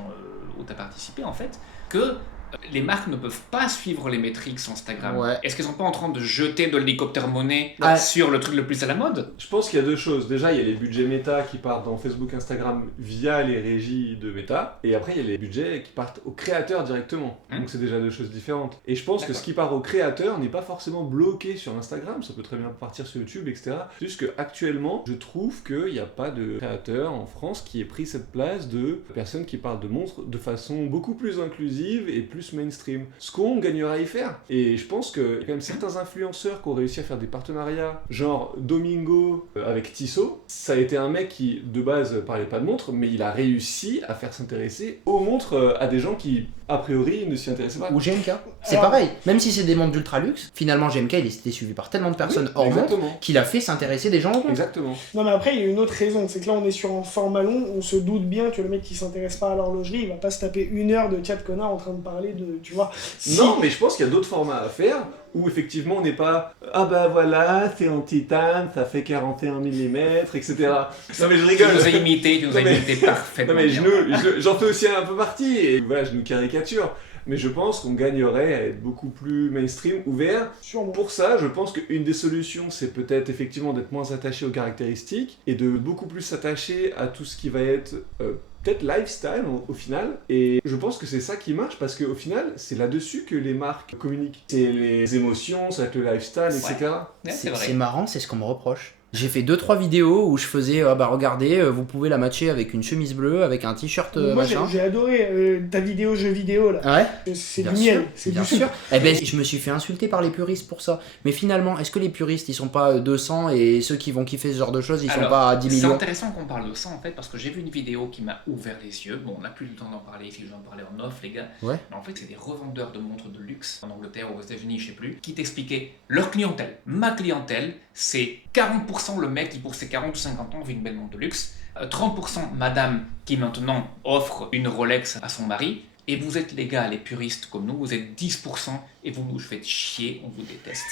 où tu as participé en fait, que les marques ne peuvent pas suivre les métriques Instagram. Ouais. Est-ce qu'elles sont pas en train de jeter de l'hélicoptère monnaie Ah. sur le truc le plus à la mode? Je pense qu'il y a deux choses. Déjà, il y a les budgets méta qui partent dans Facebook, Instagram via les régies de méta. Et après, il y a les budgets qui partent aux créateurs directement. Donc c'est déjà deux choses différentes. Et je pense que D'accord. ce qui part aux créateurs n'est pas forcément bloqué sur Instagram. Ça peut très bien partir sur YouTube, etc. C'est juste qu'actuellement, je trouve qu'il n'y a pas de créateur en France qui ait pris cette place de personnes qui parlent de montres de façon beaucoup plus inclusive et plus mainstream. Ce qu'on gagnera à y faire. Et je pense qu'il y a quand même certains influenceurs qui ont réussi à faire des partenariats, genre Domingo avec Tissot. Ça a été un mec qui, de base, parlait pas de montres, mais il a réussi à faire s'intéresser aux montres à des gens qui, a priori, ne s'y intéressaient pas. Ou GMK. C'est Alors- pareil. Même si c'est des montres d'ultra luxe, finalement GMK, il était suivi par tellement de personnes hors montre Exactement. qu'il a fait s'intéresser des gens aux montres. Exactement. Non mais après il y a une autre raison, c'est que là on est sur un format long, on se doute bien que le mec qui s'intéresse pas à l'horlogerie, il va pas se taper 1 heure de chat connard en train de parler de, tu vois. Si- Non, mais je pense qu'il y a d'autres formats à faire où effectivement on n'est pas ah bah voilà, c'est en titane, ça fait 41 mm, etc. Non mais je Tu rigole. nous as imité, Non, mais- parfaitement. Non mais bien. j'en fais aussi un peu partie et voilà, je nous caricature. Mais je pense qu'on gagnerait à être beaucoup plus mainstream, ouvert. Sûrement. Pour ça, je pense qu'une des solutions, c'est peut-être effectivement d'être moins attaché aux caractéristiques et de beaucoup plus s'attacher à tout ce qui va être peut-être lifestyle au final. Et je pense que c'est ça qui marche parce qu'au final, c'est là-dessus que les marques communiquent. C'est les émotions, ça va être le lifestyle, etc. Ouais, c'est C'est vrai. marrant, c'est ce qu'on me reproche. J'ai fait 2-3 vidéos où je faisais, regardez, vous pouvez la matcher avec une chemise bleue, avec un t-shirt Moi machin. j'ai adoré ta vidéo jeu vidéo là. Ouais, C'est bien du sûr, miel, c'est bien du sûr. Eh ben, je me suis fait insulter par les puristes pour ça. Mais finalement, est-ce que les puristes, ils sont pas 200 et ceux qui vont kiffer ce genre de choses, ils sont Alors, pas à 10 C'est millions? intéressant qu'on parle de ça en fait parce que j'ai vu une vidéo qui m'a ouvert les yeux. Bon, on n'a plus le temps d'en parler ici, je vais en parler en off, les gars. Ouais. Mais en fait, c'est des revendeurs de montres de luxe en Angleterre ou aux États-Unis, je sais plus, qui t'expliquaient leur clientèle. Ma clientèle, c'est 40% le mec qui pour ses 40 ou 50 ans veut une belle montre de luxe, 30% madame qui maintenant offre une Rolex à son mari. Et vous êtes les gars, les puristes comme nous, vous êtes 10% et vous nous faites chier, on vous déteste.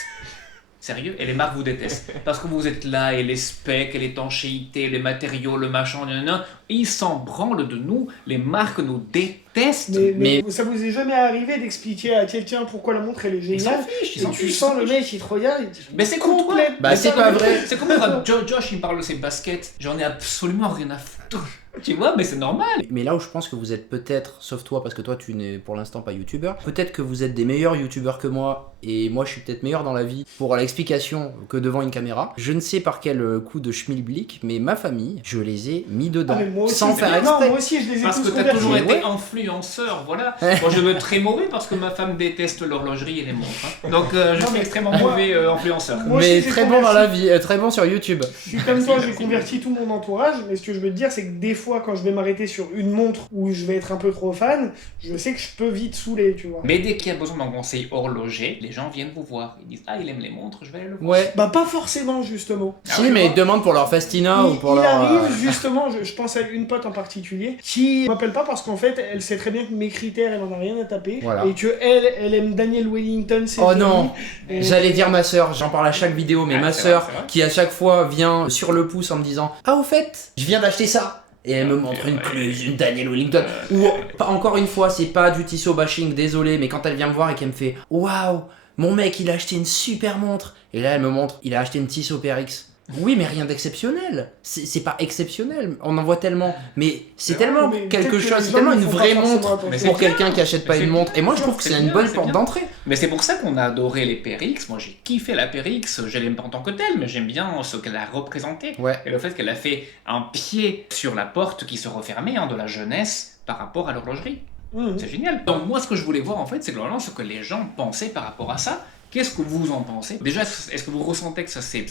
Sérieux? Et les marques vous détestent. Parce que vous êtes là, et les specs, et l'étanchéité, les matériaux, le machin, nanana, ils s'en branlent de nous, les marques nous détestent. Mais ça vous est jamais arrivé d'expliquer à quelqu'un pourquoi la montre elle est Ils s'en géniale fichent, ils et s'en tu fichent, sens ils le s'en mec il te regarde et il Mais c'est comme toi. complète. Bah, c'est pas vrai. C'est comme quand Josh il me parle de ses baskets, j'en ai absolument rien à foutre. Tu vois, mais c'est normal. Mais là où je pense que vous êtes peut-être, sauf toi, parce que toi tu n'es pour l'instant pas youtubeur, peut-être que vous êtes des meilleurs youtubeurs que moi, et moi je suis peut-être meilleur dans la vie pour l'explication que devant une caméra. Je ne sais par quel coup de schmilblick, mais ma famille, je les ai mis dedans, Ah, mais moi aussi, sans c'est faire bien. Non, exprès. moi aussi je les ai Parce tous que t'as convertis. toujours été Ouais. influent. influenceur, voilà. Moi, je veux très mauvais parce que ma femme déteste l'horlogerie et les montres. Hein. Donc, je suis extrêmement mauvais influenceur. Moi mais aussi, très bon dans la vie, très bon sur YouTube. Je suis comme toi, j'ai converti tout mon entourage, mais ce que je veux te dire, c'est que des fois, quand je vais m'arrêter sur une montre où je vais être un peu trop fan, je sais que je peux vite saouler, tu vois. Mais dès qu'il y a besoin d'un conseil horloger, les gens viennent vous voir. Ils disent « Ah, il aime les montres, je vais aller le voir. » Ouais. Bah pas forcément, justement. Si, mais ils demandent pour leur Festina ou pour il leur... arrive, justement, je pense à une pote en particulier, qui m'appelle pas parce qu'en fait, elle sait très bien que mes critères, elle en a rien à taper, Voilà. et que elle aime Daniel Wellington, c'est Oh fini. non, Et- j'allais dire ma sœur, j'en parle à chaque vidéo, mais Ah, ma c'est sœur vrai, c'est vrai. qui à chaque fois vient sur le pouce en me disant « Ah au fait, je viens d'acheter ça !» Et elle me montre une cluse, une Daniel Wellington. Ou, encore une fois, c'est pas du Tissot bashing, désolé, mais quand elle vient me voir et qu'elle me fait « Waouh, mon mec il a acheté une super montre !» Et là elle me montre « Il a acheté une Tissot PRX !» Oui, mais rien d'exceptionnel. C'est pas exceptionnel. On en voit tellement. Mais c'est tellement mais quelque peut-être que chose, les c'est gens tellement ne une font pas vraie forcément montre attention. pour c'est quelqu'un bien. qui achète pas Mais une c'est montre. Et moi je bien, trouve que c'est c'est une bien, bonne c'est porte bien. d'entrée. Mais c'est pour ça qu'on a adoré les PRX. Moi, j'ai kiffé la PRX. Je l'aime pas en tant que telle, mais j'aime bien ce qu'elle a représenté. Ouais. Et le fait qu'elle a fait un pied sur la porte qui se refermait de la jeunesse par rapport à l'horlogerie. Mhm. C'est génial. Donc moi, ce que je voulais voir, en fait, c'est globalement ce que les gens pensaient par rapport à ça. Qu'est-ce que vous en pensez? Déjà, est-ce que vous ressentez que ça s'est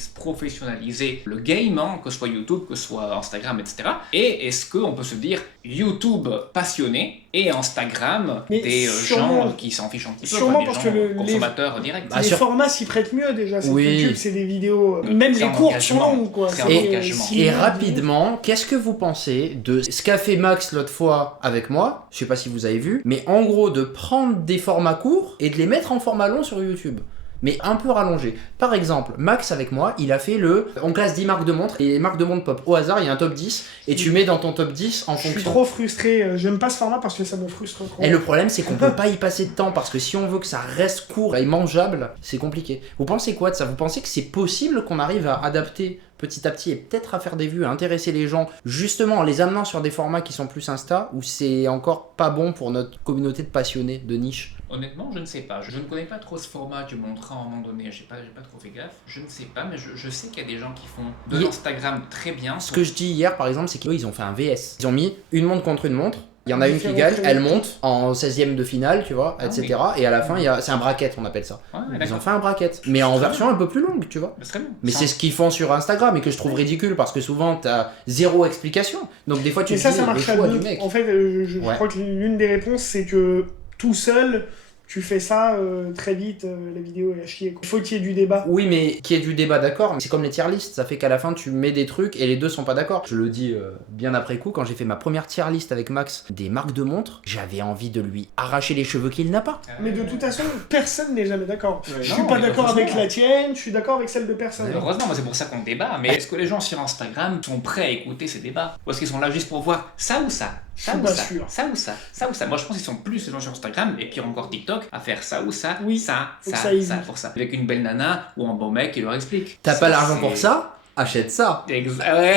professionnalisé le game, hein, que ce soit YouTube, que ce soit Instagram, etc. Et est-ce qu'on peut se dire YouTube passionné et Instagram Mais des sûrement- gens qui s'en fichent un petit peu, sûrement des parce gens que les- consommateurs directs? Bah, les sur- formats s'y prêtent mieux déjà, c'est Oui. YouTube, c'est des vidéos, même C'est les un courtes sont engagement. longues quoi. C'est un C'est, engagement. 6 Et minutes, rapidement, qu'est-ce que vous pensez de ce qu'a fait Max l'autre fois avec moi? Je sais pas si vous avez vu, mais en gros de prendre des formats courts et de les mettre en format long sur YouTube. Mais un peu rallongé. Par exemple, Max avec moi, il a fait on classe 10 marques de montres et les marques de montres pop. Au hasard, il y a un top 10 et tu mets dans ton top 10 en Je suis fonction. trop frustré, j'aime pas ce format parce que ça me frustre trop. Et le problème, c'est qu'on peut pas y passer de temps parce que si on veut que ça reste court et mangeable, c'est compliqué. Vous pensez quoi de ça? Vous pensez que c'est possible qu'on arrive à adapter petit à petit et peut-être à faire des vues, à intéresser les gens, justement en les amenant sur des formats qui sont plus Insta, ou c'est encore pas bon pour notre communauté de passionnés, de niche? Honnêtement, je ne sais pas. Je ne connais pas trop ce format du montra à un moment donné. J'ai pas trop fait gaffe. Je ne sais pas, mais je sais qu'il y a des gens qui font de Il- l'Instagram très bien. Ce que je dis hier, par exemple, c'est qu'ils ont fait un VS. Ils ont mis une montre contre une montre. Il y en a une qui Différents gagne, créneaux. elle monte en 16ème de finale, tu vois, Ah etc. Et à la fin, c'est un bracket, on appelle ça. Ouais, Ils ont d'accord. fait un bracket, mais en version un peu plus longue, tu vois. C'est très bien. Mais c'est ce qu'ils font sur Instagram et que je trouve ridicule parce que souvent t'as zéro explication. Donc des fois tu Et te ça, dis ça le marche à choix deux. du mec. En fait, je Ouais. crois que l'une des réponses, c'est que tout seul, tu fais ça très vite, la vidéo est à chier. Quoi. Il faut qu'il y ait du débat. Oui, mais qu'il y ait du débat, d'accord, mais c'est comme les tier lists, ça fait qu'à la fin tu mets des trucs et les deux sont pas d'accord. Je le dis bien après coup, quand j'ai fait ma première tier list avec Max des marques de montres, j'avais envie de lui arracher les cheveux qu'il n'a pas. Mais de toute façon, personne n'est jamais d'accord. Ouais. Je Non, suis pas mais d'accord heureusement. avec la tienne, je suis d'accord avec celle de personne. Heureusement, moi, c'est pour ça qu'on débat. Mais est-ce que les gens sur Instagram sont prêts à écouter ces débats? Ou est-ce qu'ils sont là juste pour voir ça ou ça? Ça Je suis ou pas ça? sûr. Ça ou ça? Ça ou ça? Moi, je pense qu'ils sont plus les gens sur Instagram et puis encore TikTok à faire ça ou ça, Oui, ça, faut que ça, ça aille ça, vite. pour ça. Avec une belle nana ou un bon mec qui leur explique. T'as pas l'argent c'est- pour ça? Achète ça. Ouais.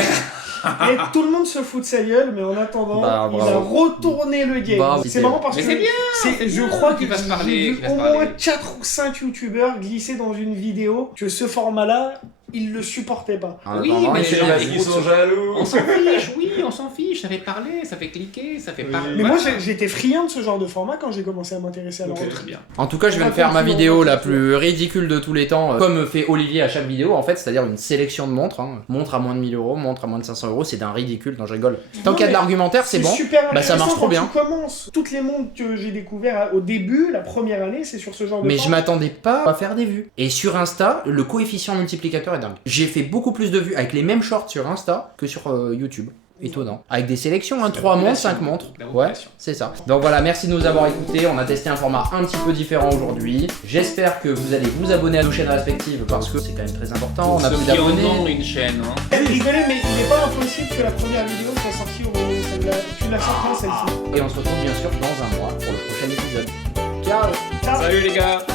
Et tout le monde se fout de sa gueule, mais en attendant, Bah, il bravo. a retourné le game. Bravo. C'est marrant parce Mais que c'est bien, c'est je bien crois que qu'il va se parler, j'ai vu qu'il va se au parler. moins 4 ou 5 youtubeurs glisser dans une vidéo que ce format-là, ils le supportaient pas. En Oui, attendant, mais il les fait gens, vas-y. ils Ils sont jaloux. On s'en fiche, oui, on s'en fiche. Ça fait parler, ça fait cliquer, ça fait Oui. parler. Mais moi, j'étais friand de ce genre de format quand j'ai commencé à m'intéresser à la Ok. rentrée. Très bien. En tout cas, je viens de faire ma vidéo la plus ridicule de tous les temps, comme fait Olivier à chaque vidéo, en fait, c'est-à-dire une sélection de montres. Hein. Montre à moins de 1000 euros, montre à moins de 500 euros, c'est d'un ridicule, non je rigole. Tant qu'il y a de l'argumentaire, c'est bon. super Bah, ça marche intéressant trop quand bien. Tu commences. Toutes les montres que j'ai découvert au début, la première année, c'est sur ce genre de Mais je format. m'attendais pas à faire des vues. Et sur Insta, le coefficient multiplicateur est dingue. J'ai fait beaucoup plus de vues avec les mêmes shorts sur Insta que sur YouTube. Étonnant. Avec des sélections, hein, C'est 3 la montres, population. 5 montres. La Ouais, population. c'est ça. Donc voilà, merci de nous avoir écoutés. On a testé un format un petit peu différent aujourd'hui. J'espère que vous allez vous abonner à nos chaînes respectives parce que c'est quand même très important. On a Ceux plus qui en d'abonnés. ont une chaîne, hein. Rigolez, mais il n'est pas impossible que la première vidéo soit sortie au moment où celle-là. Tu l'as sortie, celle-ci. Et on se retrouve bien sûr dans un mois pour le prochain épisode. Ciao! Ciao. Salut les gars!